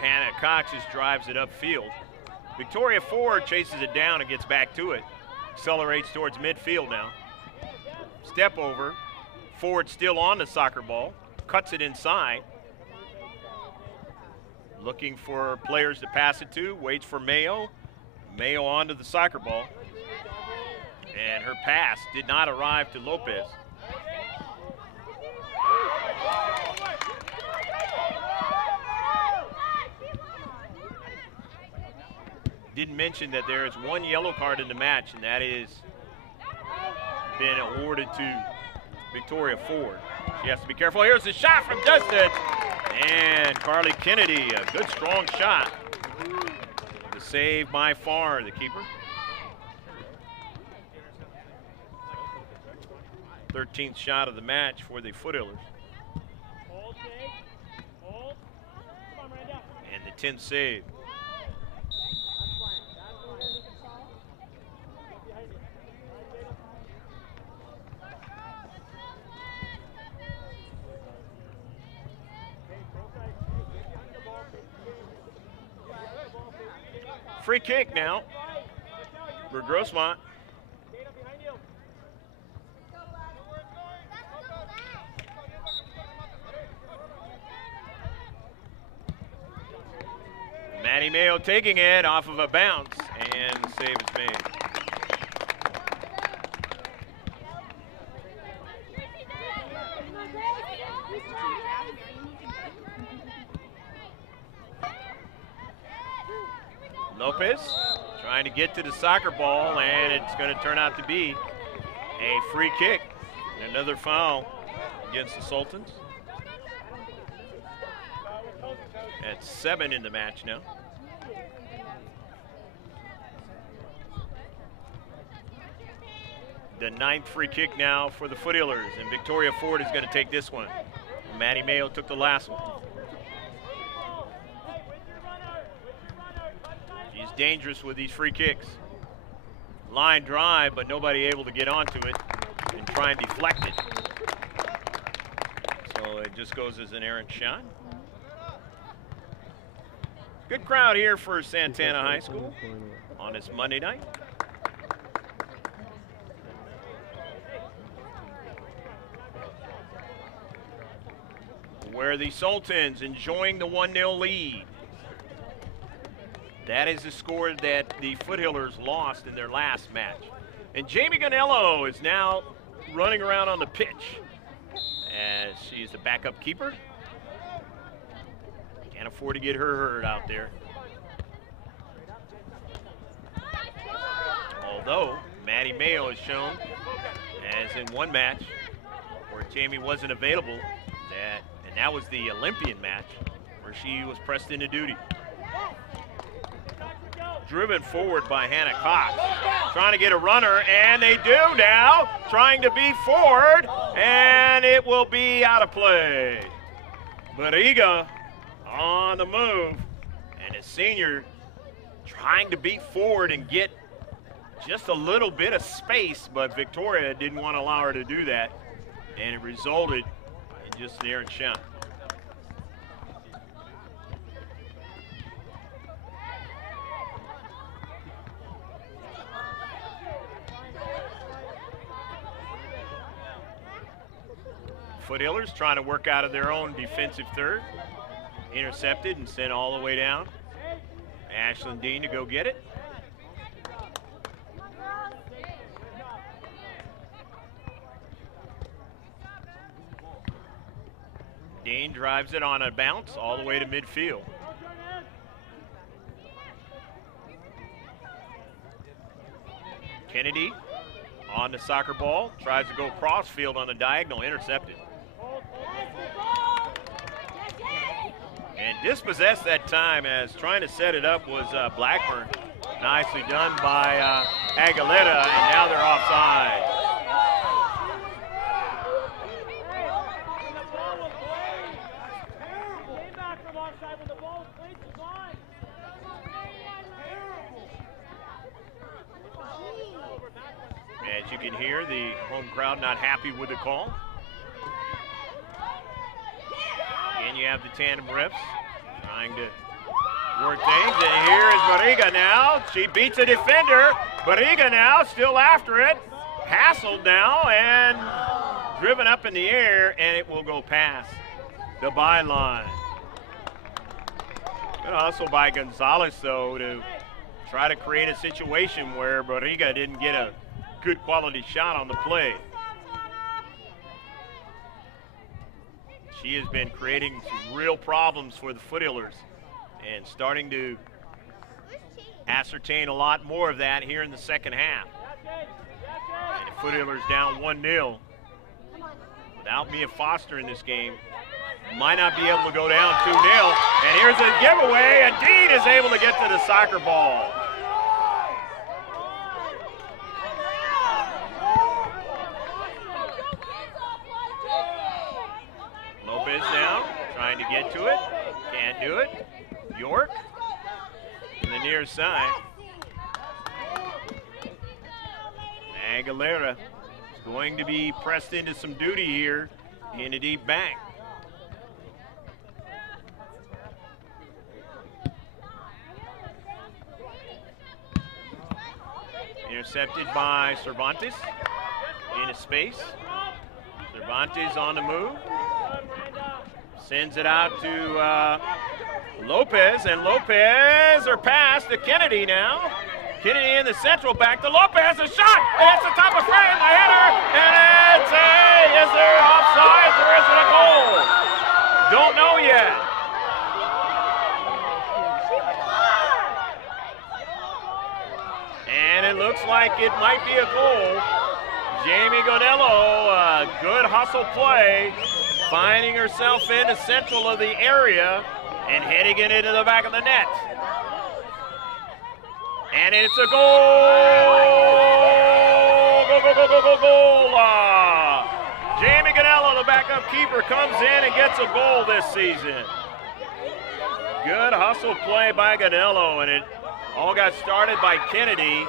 Hannah Cox just drives it upfield. Victoria Ford chases it down and gets back to it. Accelerates towards midfield now. Step over. Ford still on the soccer ball. Cuts it inside. Looking for players to pass it to. Waits for Mayo. Mayo onto the soccer ball. And her pass did not arrive to Lopez. Didn't mention that there is one yellow card in the match, and that is been awarded to Victoria Ford. She has to be careful. Here's the shot from distance. And Carly Kennedy, a good strong shot. The save by far, the keeper. 13th shot of the match for the Foothillers. And the 10th save Free kick now for Grossmont. Matty Mayo taking it off of a bounce, and the save is made. Lopez trying to get to the soccer ball, and it's going to turn out to be a free kick. And another foul against the Sultans. At 7 in the match now. The 9th free kick now for the Foothillers, and Victoria Ford is going to take this one. Matty Mayo took the last one. She's dangerous with these free kicks. Line drive, but nobody able to get onto it and try and deflect it. So it just goes as an errant shot. Good crowd here for Santana High School on this Monday night. Where the Sultans enjoying the 1-0 lead. That is the score that the Foothillers lost in their last match. And Jamie Ganello is now running around on the pitch as she's the backup keeper. Can't afford to get her hurt out there. Although Matty Mayo has shown, as in one match where Jamie wasn't available, and that was the Olympian match where she was pressed into duty. Driven forward by Hannah Cox, trying to get a runner, and they do now, trying to be forward, and it will be out of play. Bariga on the move, and a senior trying to beat forward and get just a little bit of space, but Victoria didn't want to allow her to do that, and it resulted in just an errant shot. Foothillers trying to work out of their own defensive third. Intercepted and sent all the way down. Ashlyn Dean to go get it. Dean drives it on a bounce all the way to midfield. Kennedy on the soccer ball, tries to go cross field on the diagonal, intercepted. And dispossessed that time as trying to set it up was Blackburn. Nicely done by Aguilera, and now they're offside. As you can hear, the home crowd not happy with the call. And you have the tandem refs trying to work things. And here is Bariga now. She beats a defender. Bariga now still after it. Hassled now and driven up in the air, and it will go past the byline. Good hustle by Gonzalez, though, to try to create a situation where Bariga didn't get a good quality shot on the play. She has been creating some real problems for the Foothillers and starting to ascertain a lot more of that here in the second half. And the Foothillers down 1-0. Without Mia Foster in this game, might not be able to go down 2-0. And here's a giveaway, and Dean is able to get to the soccer ball. Lopez now trying to get to it, can't do it. York in the near side. Aguilera is going to be pressed into some duty here in the deep back. Intercepted by Cervantes in a space. Cervantes on the move. Sends it out to Lopez, and Lopez are passed to Kennedy now. Kennedy in the central, back to Lopez, a shot! It's the top of frame, a header, and it's is there offsides or is it a goal? Don't know yet. And it looks like it might be a goal. Jamie Gonello, good hustle play, finding herself in the central of the area and heading it into the back of the net. And it's a goal! Go, go, go, go, go, goal! Jamie Gonello, the backup keeper, comes in and gets a goal this season. Good hustle play by Gonello, and it all got started by Kennedy.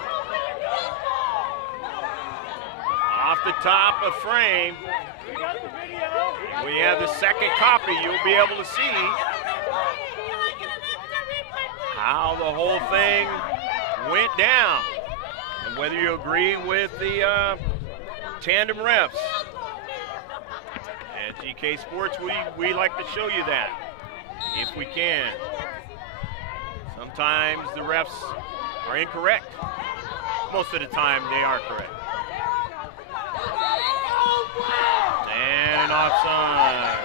Off the top of frame. We have the second copy. You'll be able to see how the whole thing went down, and whether you agree with the tandem refs. At GK Sports, we like to show you that, if we can. Sometimes the refs are incorrect. Most of the time, they are correct. And an offside.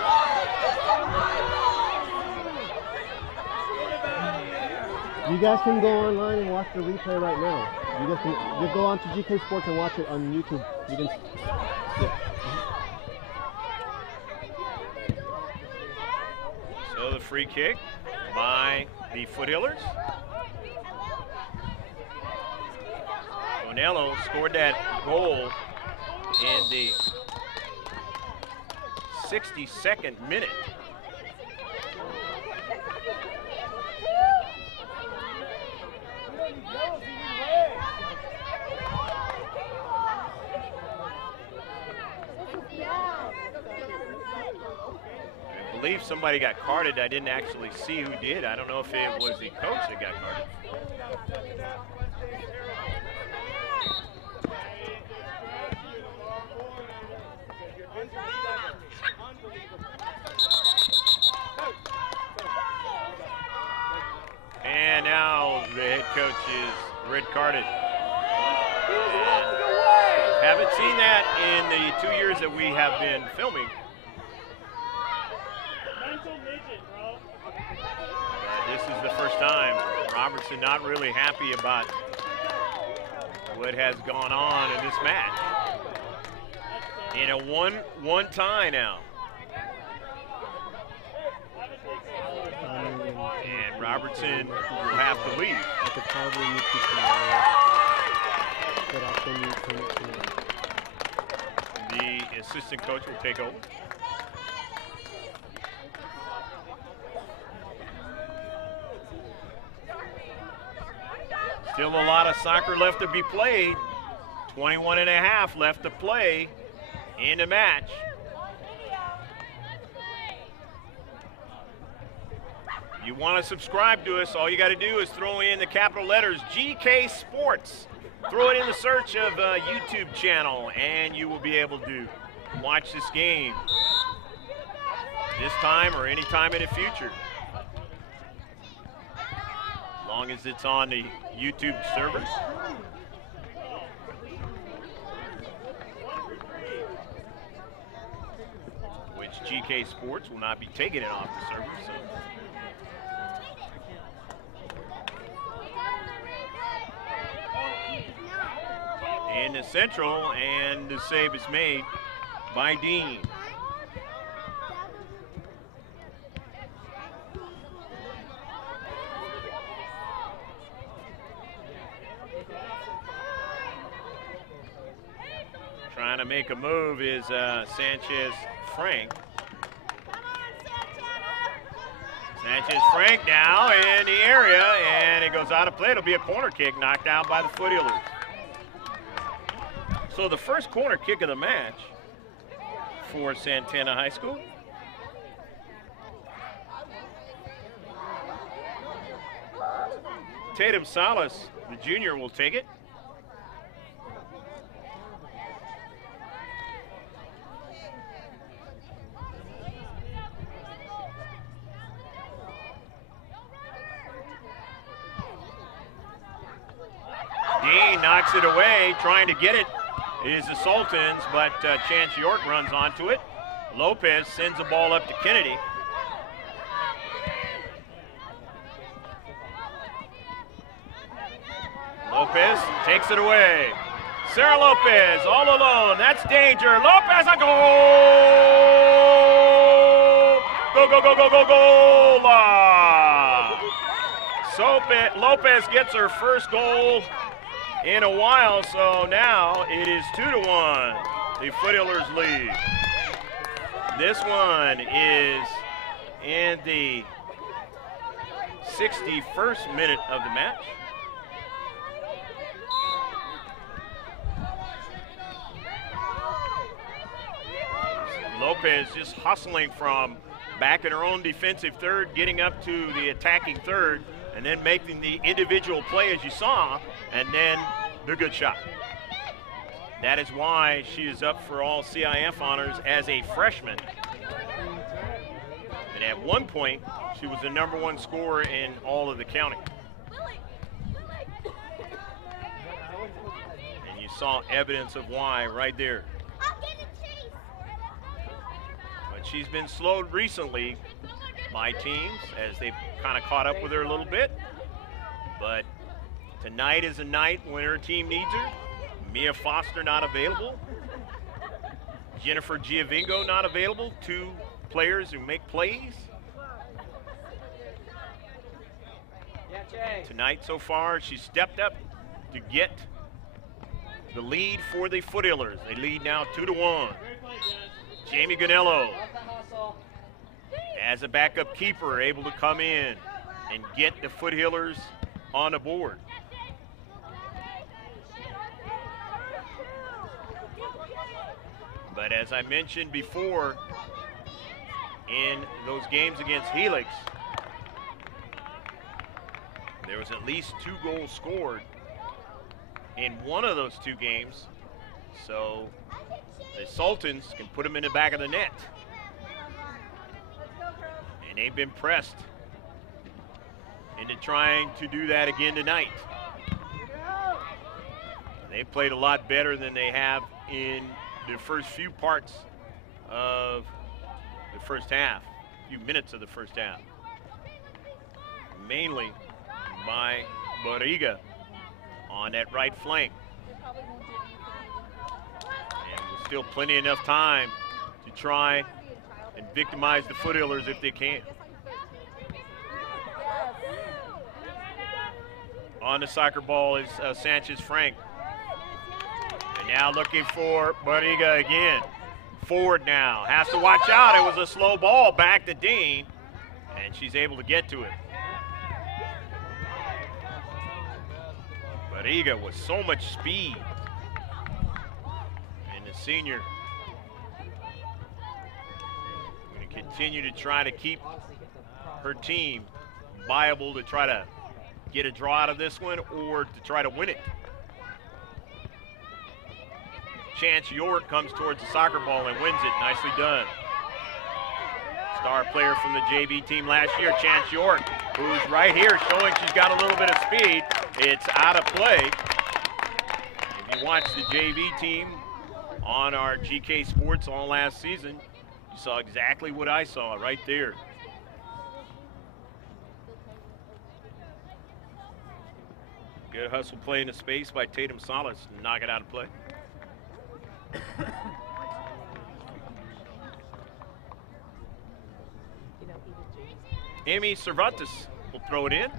You guys can go online and watch the replay right now. You guys can just go on to GK Sports and watch it on YouTube. You can. Yeah. So the free kick by the Foothillers. Gonello scored that goal in the 62nd minute. I believe somebody got carded. I didn't actually see who did. I don't know if it was the coach that got carded. And now the head coach is red carded. Haven't seen that in the 2 years that we have been filming. This is the first time. Robertson not really happy about what has gone on in this match. In a one tie now. And Robertson will have to leave. I could probably use The assistant coach will take over. Still a lot of soccer left to be played. 21 and a half left to play in the match. You want to subscribe to us, all you got to do is throw in the capital letters GK Sports. Throw it in the search of a YouTube channel, and you will be able to watch this game this time or any time in the future. As long as it's on the YouTube server. Which GK Sports will not be taking it off the server. So. In the central, and the save is made by Dean. Trying to make a move is Sanchez Frank. Sanchez Frank now in the area, and it goes out of play. It'll be a corner kick knocked out by the Foothillers. So the first corner kick of the match for Santana High School. Tatum Salas, the junior, will take it. Lane knocks it away. Trying to get it is the Sultans, but Chance York runs onto it. Lopez sends the ball up to Kennedy. Lopez takes it away. Sarah Lopez all alone. That's danger. Lopez a goal! Go, go, go, go, go, goal! Lopez gets her first goal in a while, so now it is 2-1. The Foothillers lead. This one is in the 61st minute of the match. Lopez just hustling from back in her own defensive third, getting up to the attacking third, and then making the individual play as you saw, and then the good shot. That is why she is up for all CIF honors as a freshman. And at one point, she was the #1 scorer in all of the county. And you saw evidence of why right there. But she's been slowed recently by teams as they've kind of caught up with her a little bit. But tonight is a night when her team needs her. Mia Foster not available. Jennifer Giovingo not available. Two players who make plays. Tonight so far, she stepped up to get the lead for the Foothillers. They lead now 2-1. Jamie Ganello, as a backup keeper, able to come in and get the Foothillers on the board. But as I mentioned before, in those games against Helix, there was at least 2 goals scored in one of those 2 games. So the Sultans can put them in the back of the net. And they've been pressed into trying to do that again tonight. They played a lot better than they have in the first few parts of the first half, a few minutes of the first half. Mainly by Barriga on that right flank. And there's still plenty enough time to try and victimize the Foothillers if they can. On the soccer ball is Sanchez Frank. And now looking for Barriga again. Forward now, has to watch out. It was a slow ball back to Dean, and she's able to get to it. Barriga with so much speed. And the senior going to continue to try to keep her team viable to try to get a draw out of this one or to try to win it. Chance York comes towards the soccer ball and wins it. Nicely done. Star player from the JV team last year, Chance York, who's right here showing she's got a little bit of speed. It's out of play. If you watched the JV team on our GK Sports all last season, you saw exactly what I saw right there. Good hustle play in the space by Tatum Salas to knock it out of play. Amy Cervantes will throw it in.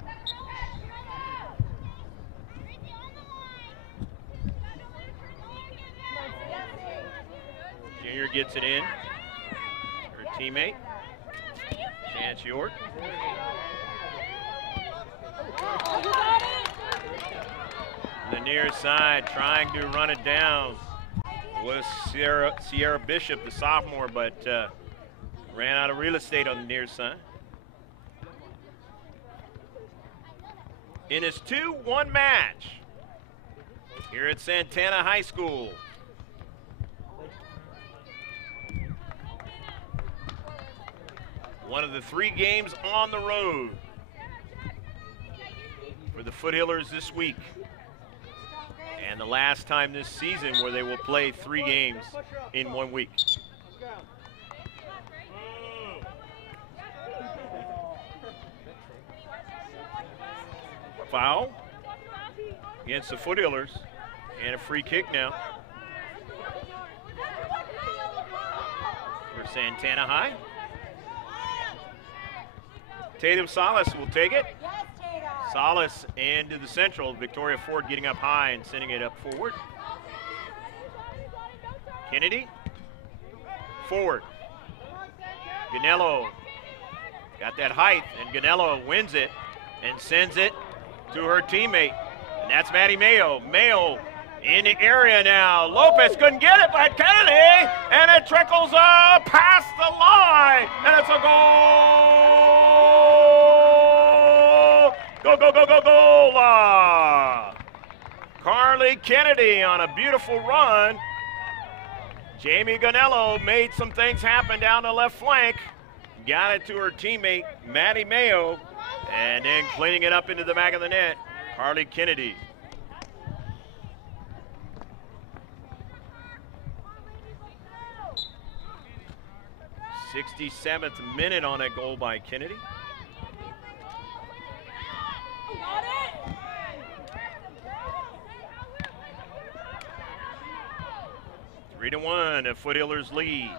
Junior gets it in. Her teammate, Chance York. The near side, trying to run it down, was Sierra Bishop, the sophomore, but ran out of real estate on the near side. In his 2-1 match here at Santana High School. One of the 3 games on the road for the Foothillers this week. And the last time this season where they will play 3 games in 1 week. Foul against the Foothillers, and a free kick now for Santana High. Tatum Salas will take it. Salas into the central. Victoria Ford getting up high and sending it up forward. Kennedy. Forward. Ganello got that height, and Ganello wins it and sends it to her teammate. And that's Maddie Mayo. Mayo in the area now. Lopez couldn't get it by Kennedy, and it trickles past the line, and it's a goal! Go, go, go, go, goal! Carly Kennedy on a beautiful run. Jamie Ganello made some things happen down the left flank. Got it to her teammate, Maddie Mayo, and then cleaning it up into the back of the net, Carly Kennedy. 67th minute on a goal by Kennedy. Got it. 3-1, a Foothillers lead.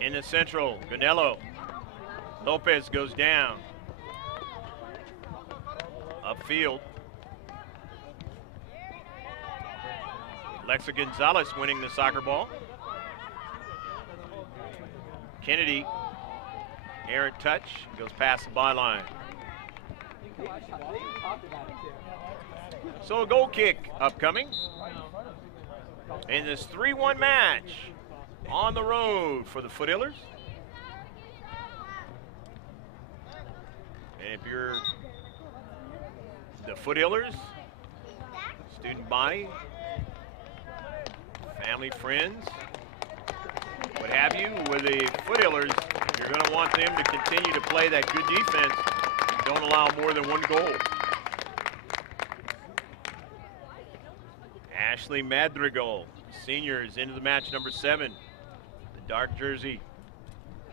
In the central, Ganello. Lopez goes down. Upfield. Alexa Gonzalez winning the soccer ball. Kennedy, errant touch, goes past the byline. So a goal kick upcoming in this 3-1 match on the road for the Foothillers. And if you're the Foothillers, student body, family, friends, what have you, with the Foothillers, you're going to want them to continue to play that good defense. Don't allow more than one goal. Ashley Madrigal, senior, is into the match number 7. The dark jersey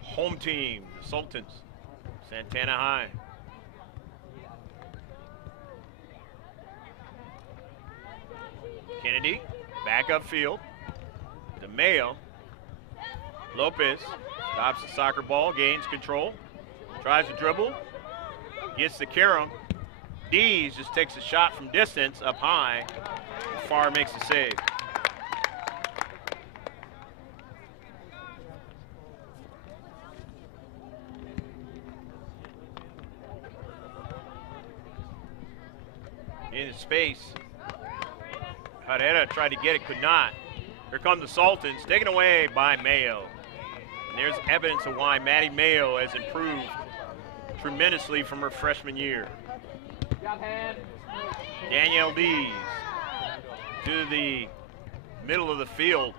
home team, the Sultans, Santana High. Kennedy, back upfield. DeMayo. Lopez stops the soccer ball, gains control, tries to dribble, gets the carom. Dees just takes a shot from distance up high. Farr makes the save. In space. Herrera tried to get it, could not. Here come the Sultans, taken away by Mayo. And there's evidence of why Maddie Mayo has improved tremendously from her freshman year. Danielle Dees to the middle of the field.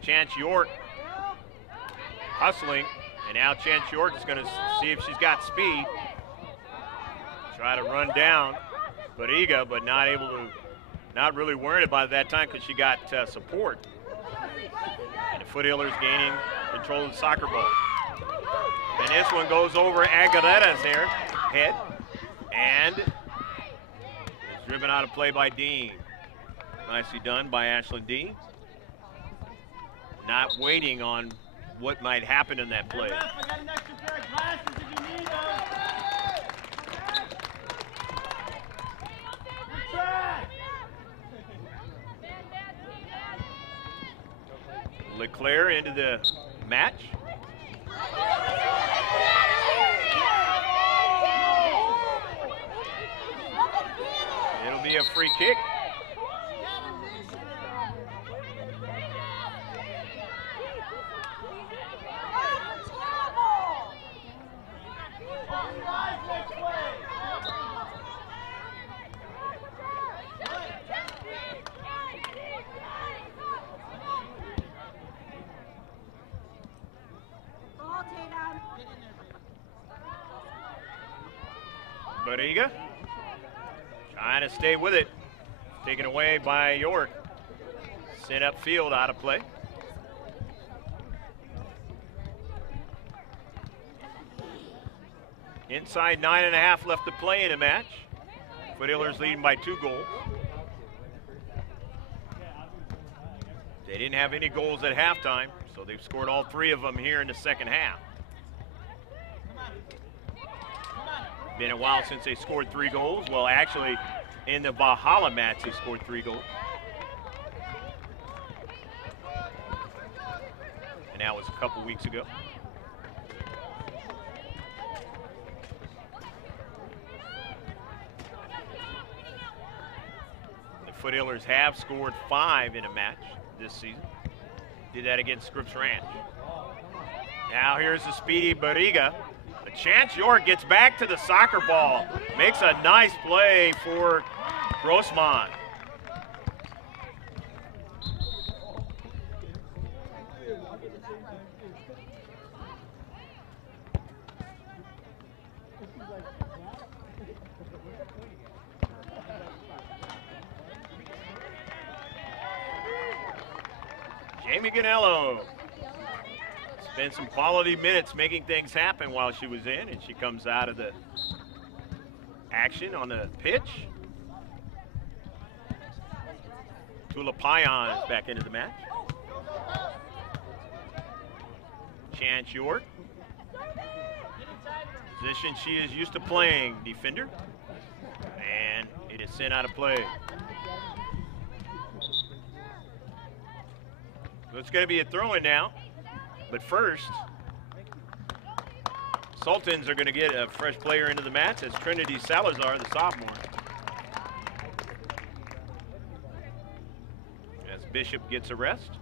Chance York hustling, and now Chance York is going to see if she's got speed. Try to run down Bariga, but not able to. Not really worried about it that time because she got support. And the Foothillers gaining control of the soccer ball. And this one goes over Aguilera's head. And it's driven out of play by Dean. Nicely done by Ashley Dean. Not waiting on what might happen in that play. Leclerc into the match. It'll be a free kick. Bariga trying to stay with it. Taken away by York. Sent upfield, out of play. Inside 9.5 left to play in the match. Foothillers leading by 2 goals. They didn't have any goals at halftime, so they've scored all 3 of them here in the second half. Been a while since they scored 3 goals. Well, actually, in the Valhalla match, they scored 3 goals. And that was a couple weeks ago. The Foothillers have scored 5 in a match this season. Did that against Scripps Ranch. Now here's the speedy Bariga. A chance. York gets back to the soccer ball. Makes a nice play for Grossmont. Jamie Ganello spent some quality minutes making things happen while she was in, and she comes out of the action on the pitch. Tula Payan is back into the match. Chance York. Position she is used to playing, defender. And it is sent out of play. So it's going to be a throw-in now. But first, Sultans are going to get a fresh player into the match as Trinity Salazar, the sophomore. As Bishop gets a rest.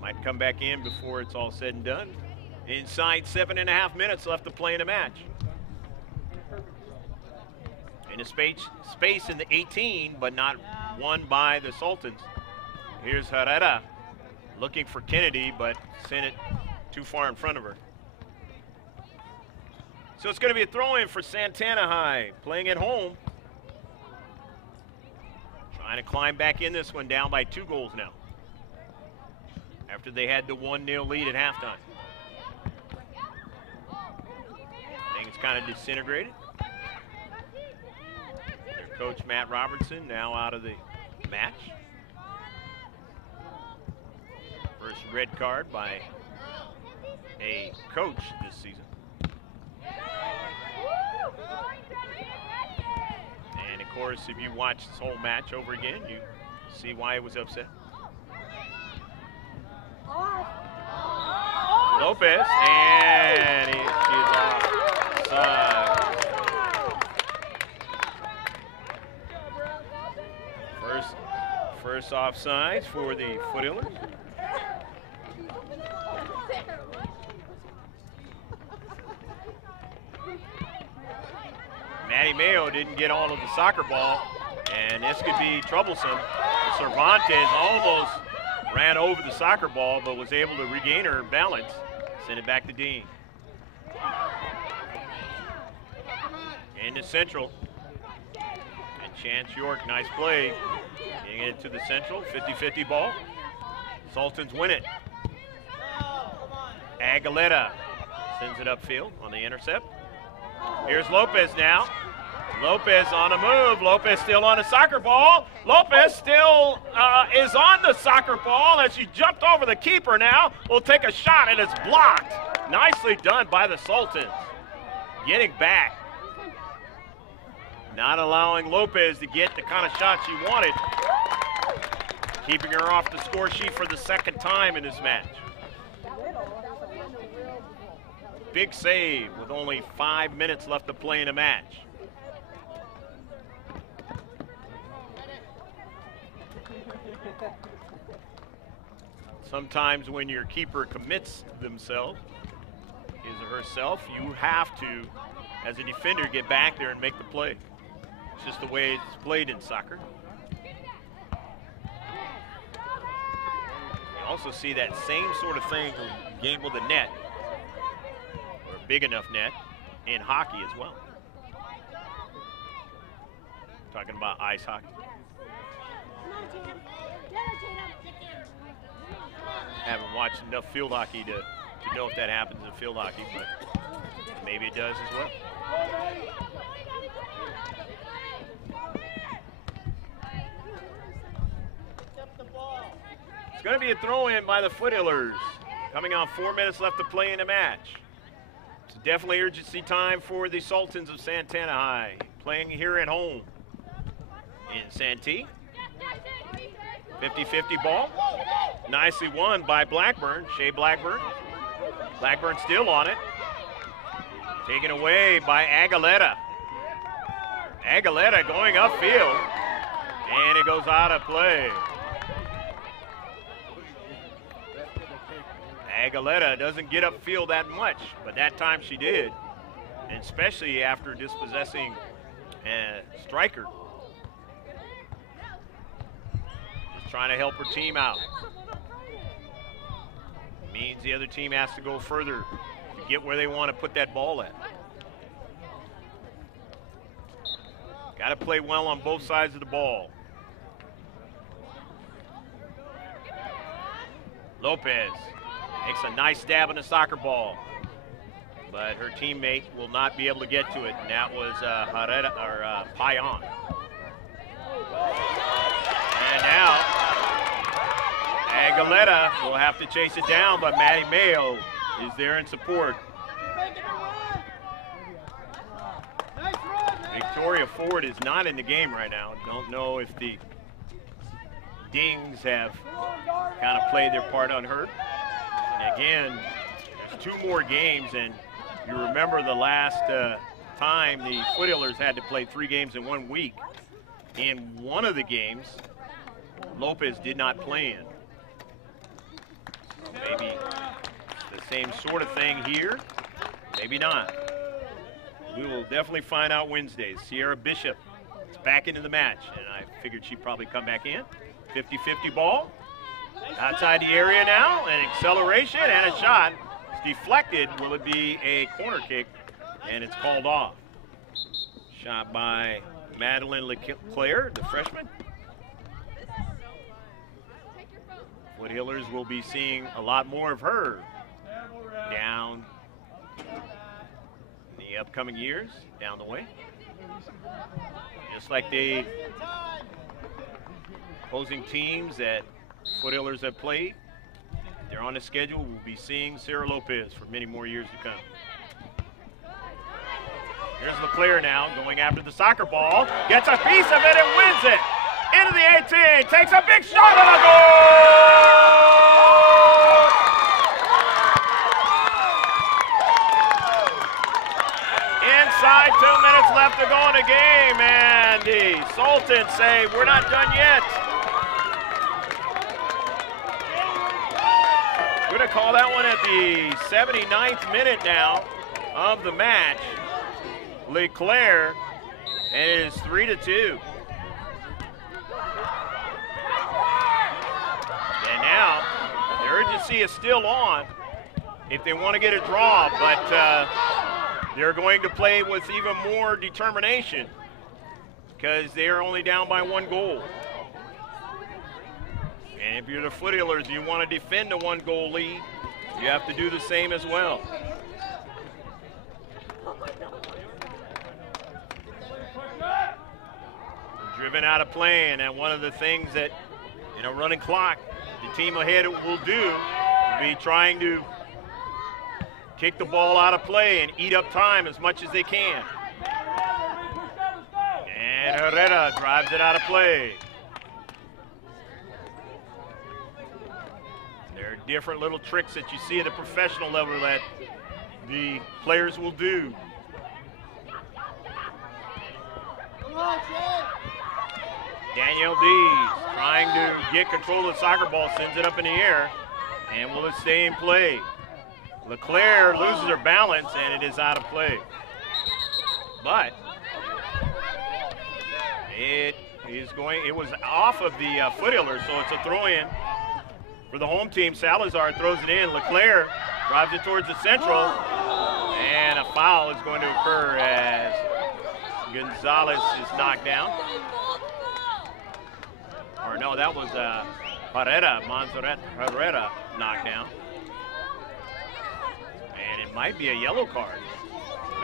Might come back in before it's all said and done. Inside 7.5 minutes left to play in the match. In a space in the 18, but not won by the Sultans. Here's Herrera looking for Kennedy, but sent it too far in front of her. So it's going to be a throw-in for Santana High, playing at home. Trying to climb back in this one, down by 2 goals now, after they had the 1-0 lead at halftime. Things kind of disintegrated. Their coach, Matt Robertson, now out of the match. First red card by a coach this season. And of course, if you watch this whole match over again, you see why it was upset. Lopez, and she is offside. First offside for the Foothillers. Maddie Mayo didn't get all of the soccer ball, and this could be troublesome. Cervantes almost ran over the soccer ball, but was able to regain her balance. Send it back to Dean. Into Central. And Chance York, nice play. Getting it to the Central, 50-50 ball. Sultans win it. Aguilera sends it upfield on the intercept. Here's Lopez now. Lopez on a move. Lopez still on a soccer ball. Lopez still is on the soccer ball as she jumped over the keeper now. Will take a shot, and it's blocked. Nicely done by the Sultans. Getting back. Not allowing Lopez to get the kind of shot she wanted. Keeping her off the score sheet for the second time in this match. Big save with only 5 minutes left to play in a match. Sometimes when your keeper commits themselves, his or herself, you have to, as a defender, get back there and make the play. It's just the way it's played in soccer. You also see that same sort of thing in a game with a net, or a big enough net, in hockey as well. Talking about ice hockey. Haven't watched enough field hockey to know if that happens in field hockey, but maybe it does as well. It's going to be a throw-in by the Foothillers. Coming on 4 minutes left to play in the match. It's definitely urgency time for the Sultans of Santana High, playing here at home in Santee. 50-50 ball. Nicely won by Blackburn, Shea Blackburn. Blackburn still on it. Taken away by Aguilera. Aguilera going upfield, and it goes out of play. Aguilera doesn't get upfield that much, but that time she did, and especially after dispossessing a striker. Just trying to help her team out. Means the other team has to go further to get where they want to put that ball at. Got to play well on both sides of the ball. Lopez makes a nice stab on the soccer ball, but her teammate will not be able to get to it, and that was Payan. And now Aguilera will have to chase it down, but Maddie Mayo is there in support. Victoria Ford is not in the game right now. Don't know if the Dings have kind of played their part on her. And again, there's 2 more games, and you remember the last time the Foothillers had to play 3 games in 1 week. In one of the games, Lopez did not play in. So maybe the same sort of thing here, maybe not. We will definitely find out Wednesday. Sierra Bishop is back into the match, and I figured she'd probably come back in. 50-50 ball. Outside the area now, an acceleration and a shot. It's deflected. Will it be a corner kick? And it's called off. Shot by Madeline Leclerc, the freshman. Foothillers will be seeing a lot more of her down in the upcoming years, down the way. Just like the opposing teams that Foothillers have played, they're on the schedule. We'll be seeing Sarah Lopez for many more years to come. Here's Leclerc now going after the soccer ball, gets a piece of it and wins it. Into the 18, takes a big shot on the goal! Inside 2 minutes left to go in the game, and the Sultans say, we're not done yet. We're going to call that one at the 79th minute now of the match. Leclerc, and it is 3-2. And now, the urgency is still on if they want to get a draw, but they're going to play with even more determination because they are only down by 1 goal. And if you're the Foothillers and you want to defend a 1-goal lead, you have to do the same as well. Driven out of play, and one of the things that in a running clock, the team ahead will do will be trying to kick the ball out of play and eat up time as much as they can. And Herrera drives it out of play. There are different little tricks that you see at a professional level that the players will do. Danielle Dees trying to get control of the soccer ball, sends it up in the air, and will it stay in play? Leclerc loses her balance, and it is out of play. But it was off of the Foothillers, so it's a throw-in for the home team. Salazar throws it in. Leclerc drives it towards the central, and a foul is going to occur as Gonzalez is knocked down. Or no, that was Herrera, Monserrat Herrera knocked down. And it might be a yellow card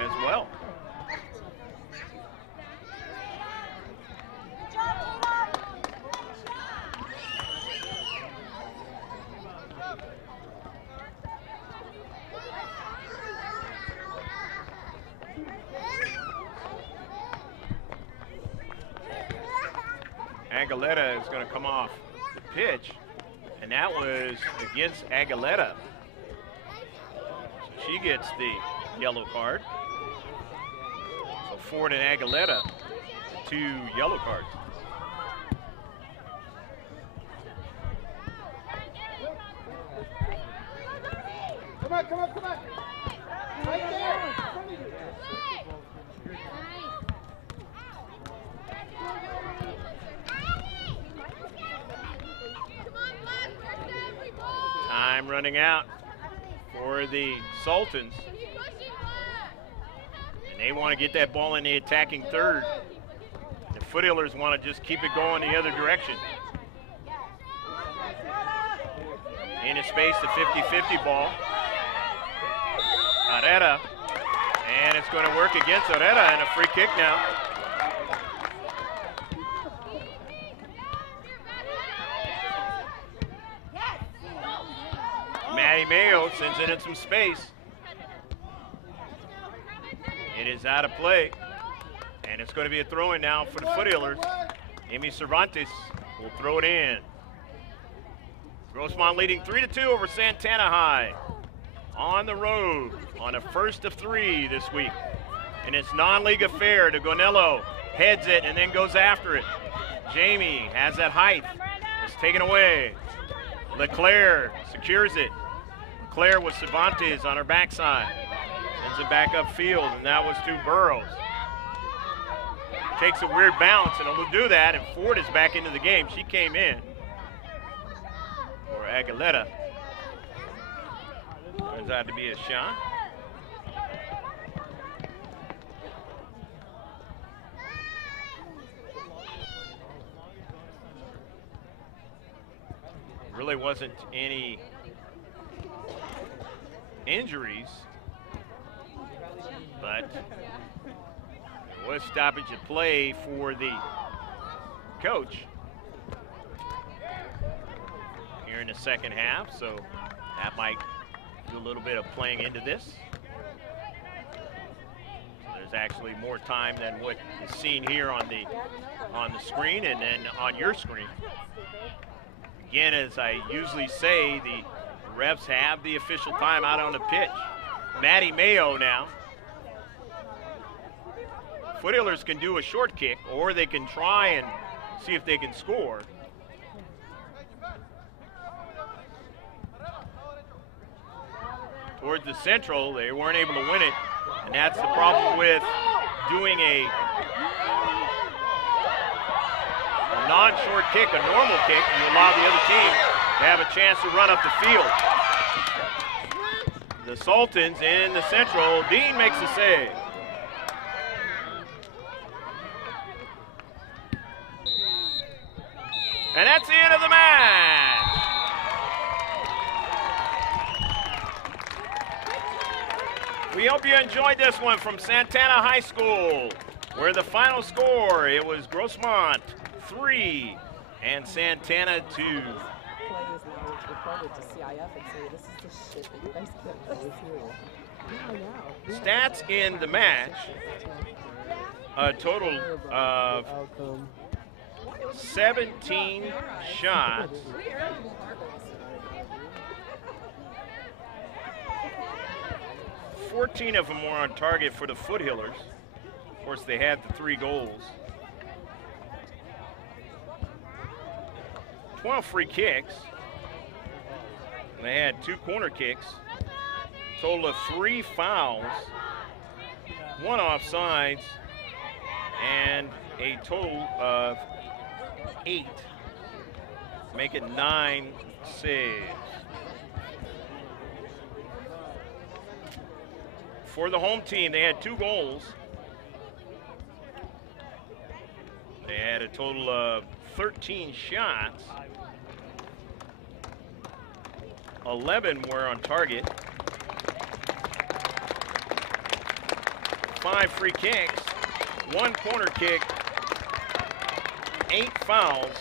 as well. Aguilera is going to come off the pitch, and that was against Aguilera. So she gets the yellow card. So Ford and Aguilera, 2 yellow cards. Come on, come on, come on. Right there. Time running out for the Sultans. And they want to get that ball in the attacking third. The Foothillers want to just keep it going the other direction. In his space, the 50-50 ball. Herrera. And it's going to work against Herrera, and a free kick now. Maddie Mayo sends it in some space. It is out of play. And it's going to be a throw-in now for the Foothillers. Amy Cervantes will throw it in. Grossmont leading 3-2 over Santana High. On the road on a first of 3 this week. And it's non-league affair. De Gonello heads it and then goes after it. Jamie has that height. It's taken away. Leclerc secures it. Leclerc with Cervantes on her backside. Sends it back upfield, and that was to Burrows. Takes a weird bounce, and it'll do that, and Ford is back into the game. She came in for Aguilera. Turns out to be a shot. Really wasn't any injuries, but it was stoppage of play for the coach here in the second half, so that might do a little bit of playing into this. So there's actually more time than what is seen here on the screen and then on your screen. Again, as I usually say, the refs have the official time out on the pitch. Maddie Mayo now. Foothillers can do a short kick, or they can try and see if they can score. Towards the central, they weren't able to win it, and that's the problem with doing a non-short kick, a normal kick. You allow the other team to have a chance to run up the field. The Sultans in the central. Dean makes a save. And that's the end of the match. We hope you enjoyed this one from Santana High School, where the final score, it was Grossmont 3 and Santana 2. Players now reported to C.I.F. and say, this is the shit that you guys get us here. Stats in the match, a total of 17 shots. 14 of them were on target for the Foothillers. Of course, they had the 3 goals. 12 free kicks. They had 2 corner kicks. Total of 3 fouls, 1 offsides, and a total of 8. Make it 9 saves. For the home team, they had 2 goals. They had a total of 13 shots. 11 were on target. 5 free kicks, 1 corner kick, 8 fouls,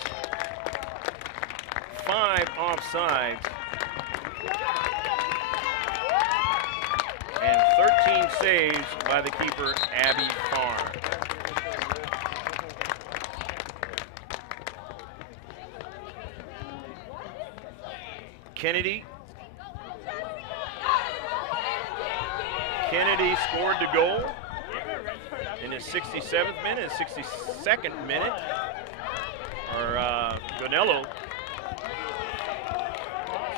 5 offsides, and 13 saves by the keeper, Abby Farr. Kennedy scored the goal in his 67th minute, 62nd minute. Or Gonello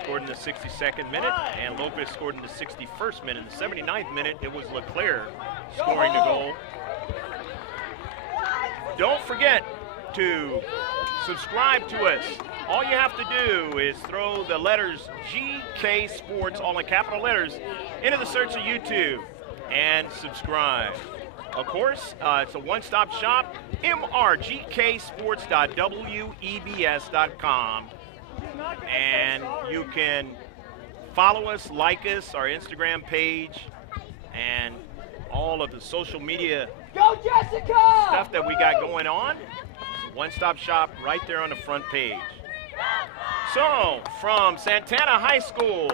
scored in the 62nd minute, and Lopez scored in the 61st minute. In the 79th minute, it was Leclerc scoring the goal. Don't forget to subscribe to us. All you have to do is throw the letters GK Sports, all in capital letters, into the search of YouTube and subscribe. Of course, it's a one-stop shop, mrgksports.webs.com. And you can follow us, like us, our Instagram page, and all of the social media stuff that we got going on. It's a one-stop shop right there on the front page. So, from Santana High School,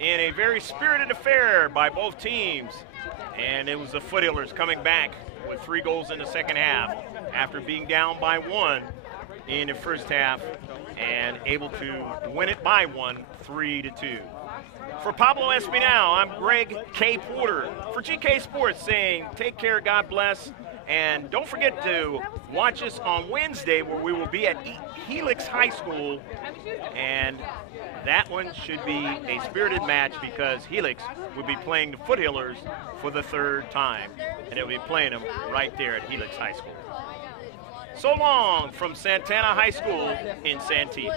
in a very spirited affair by both teams, and it was the Foothillers coming back with 3 goals in the second half after being down by 1 in the first half and able to win it by 1, 3-2. For Pablo Espinal, I'm Greg K. Porter for GK Sports saying take care, God bless, and don't forget to watch us on Wednesday where we will be at Helix High School, and that one should be a spirited match because Helix will be playing the Foothillers for the 3rd time, and they'll be playing them right there at Helix High School. So long from Santana High School in Santee.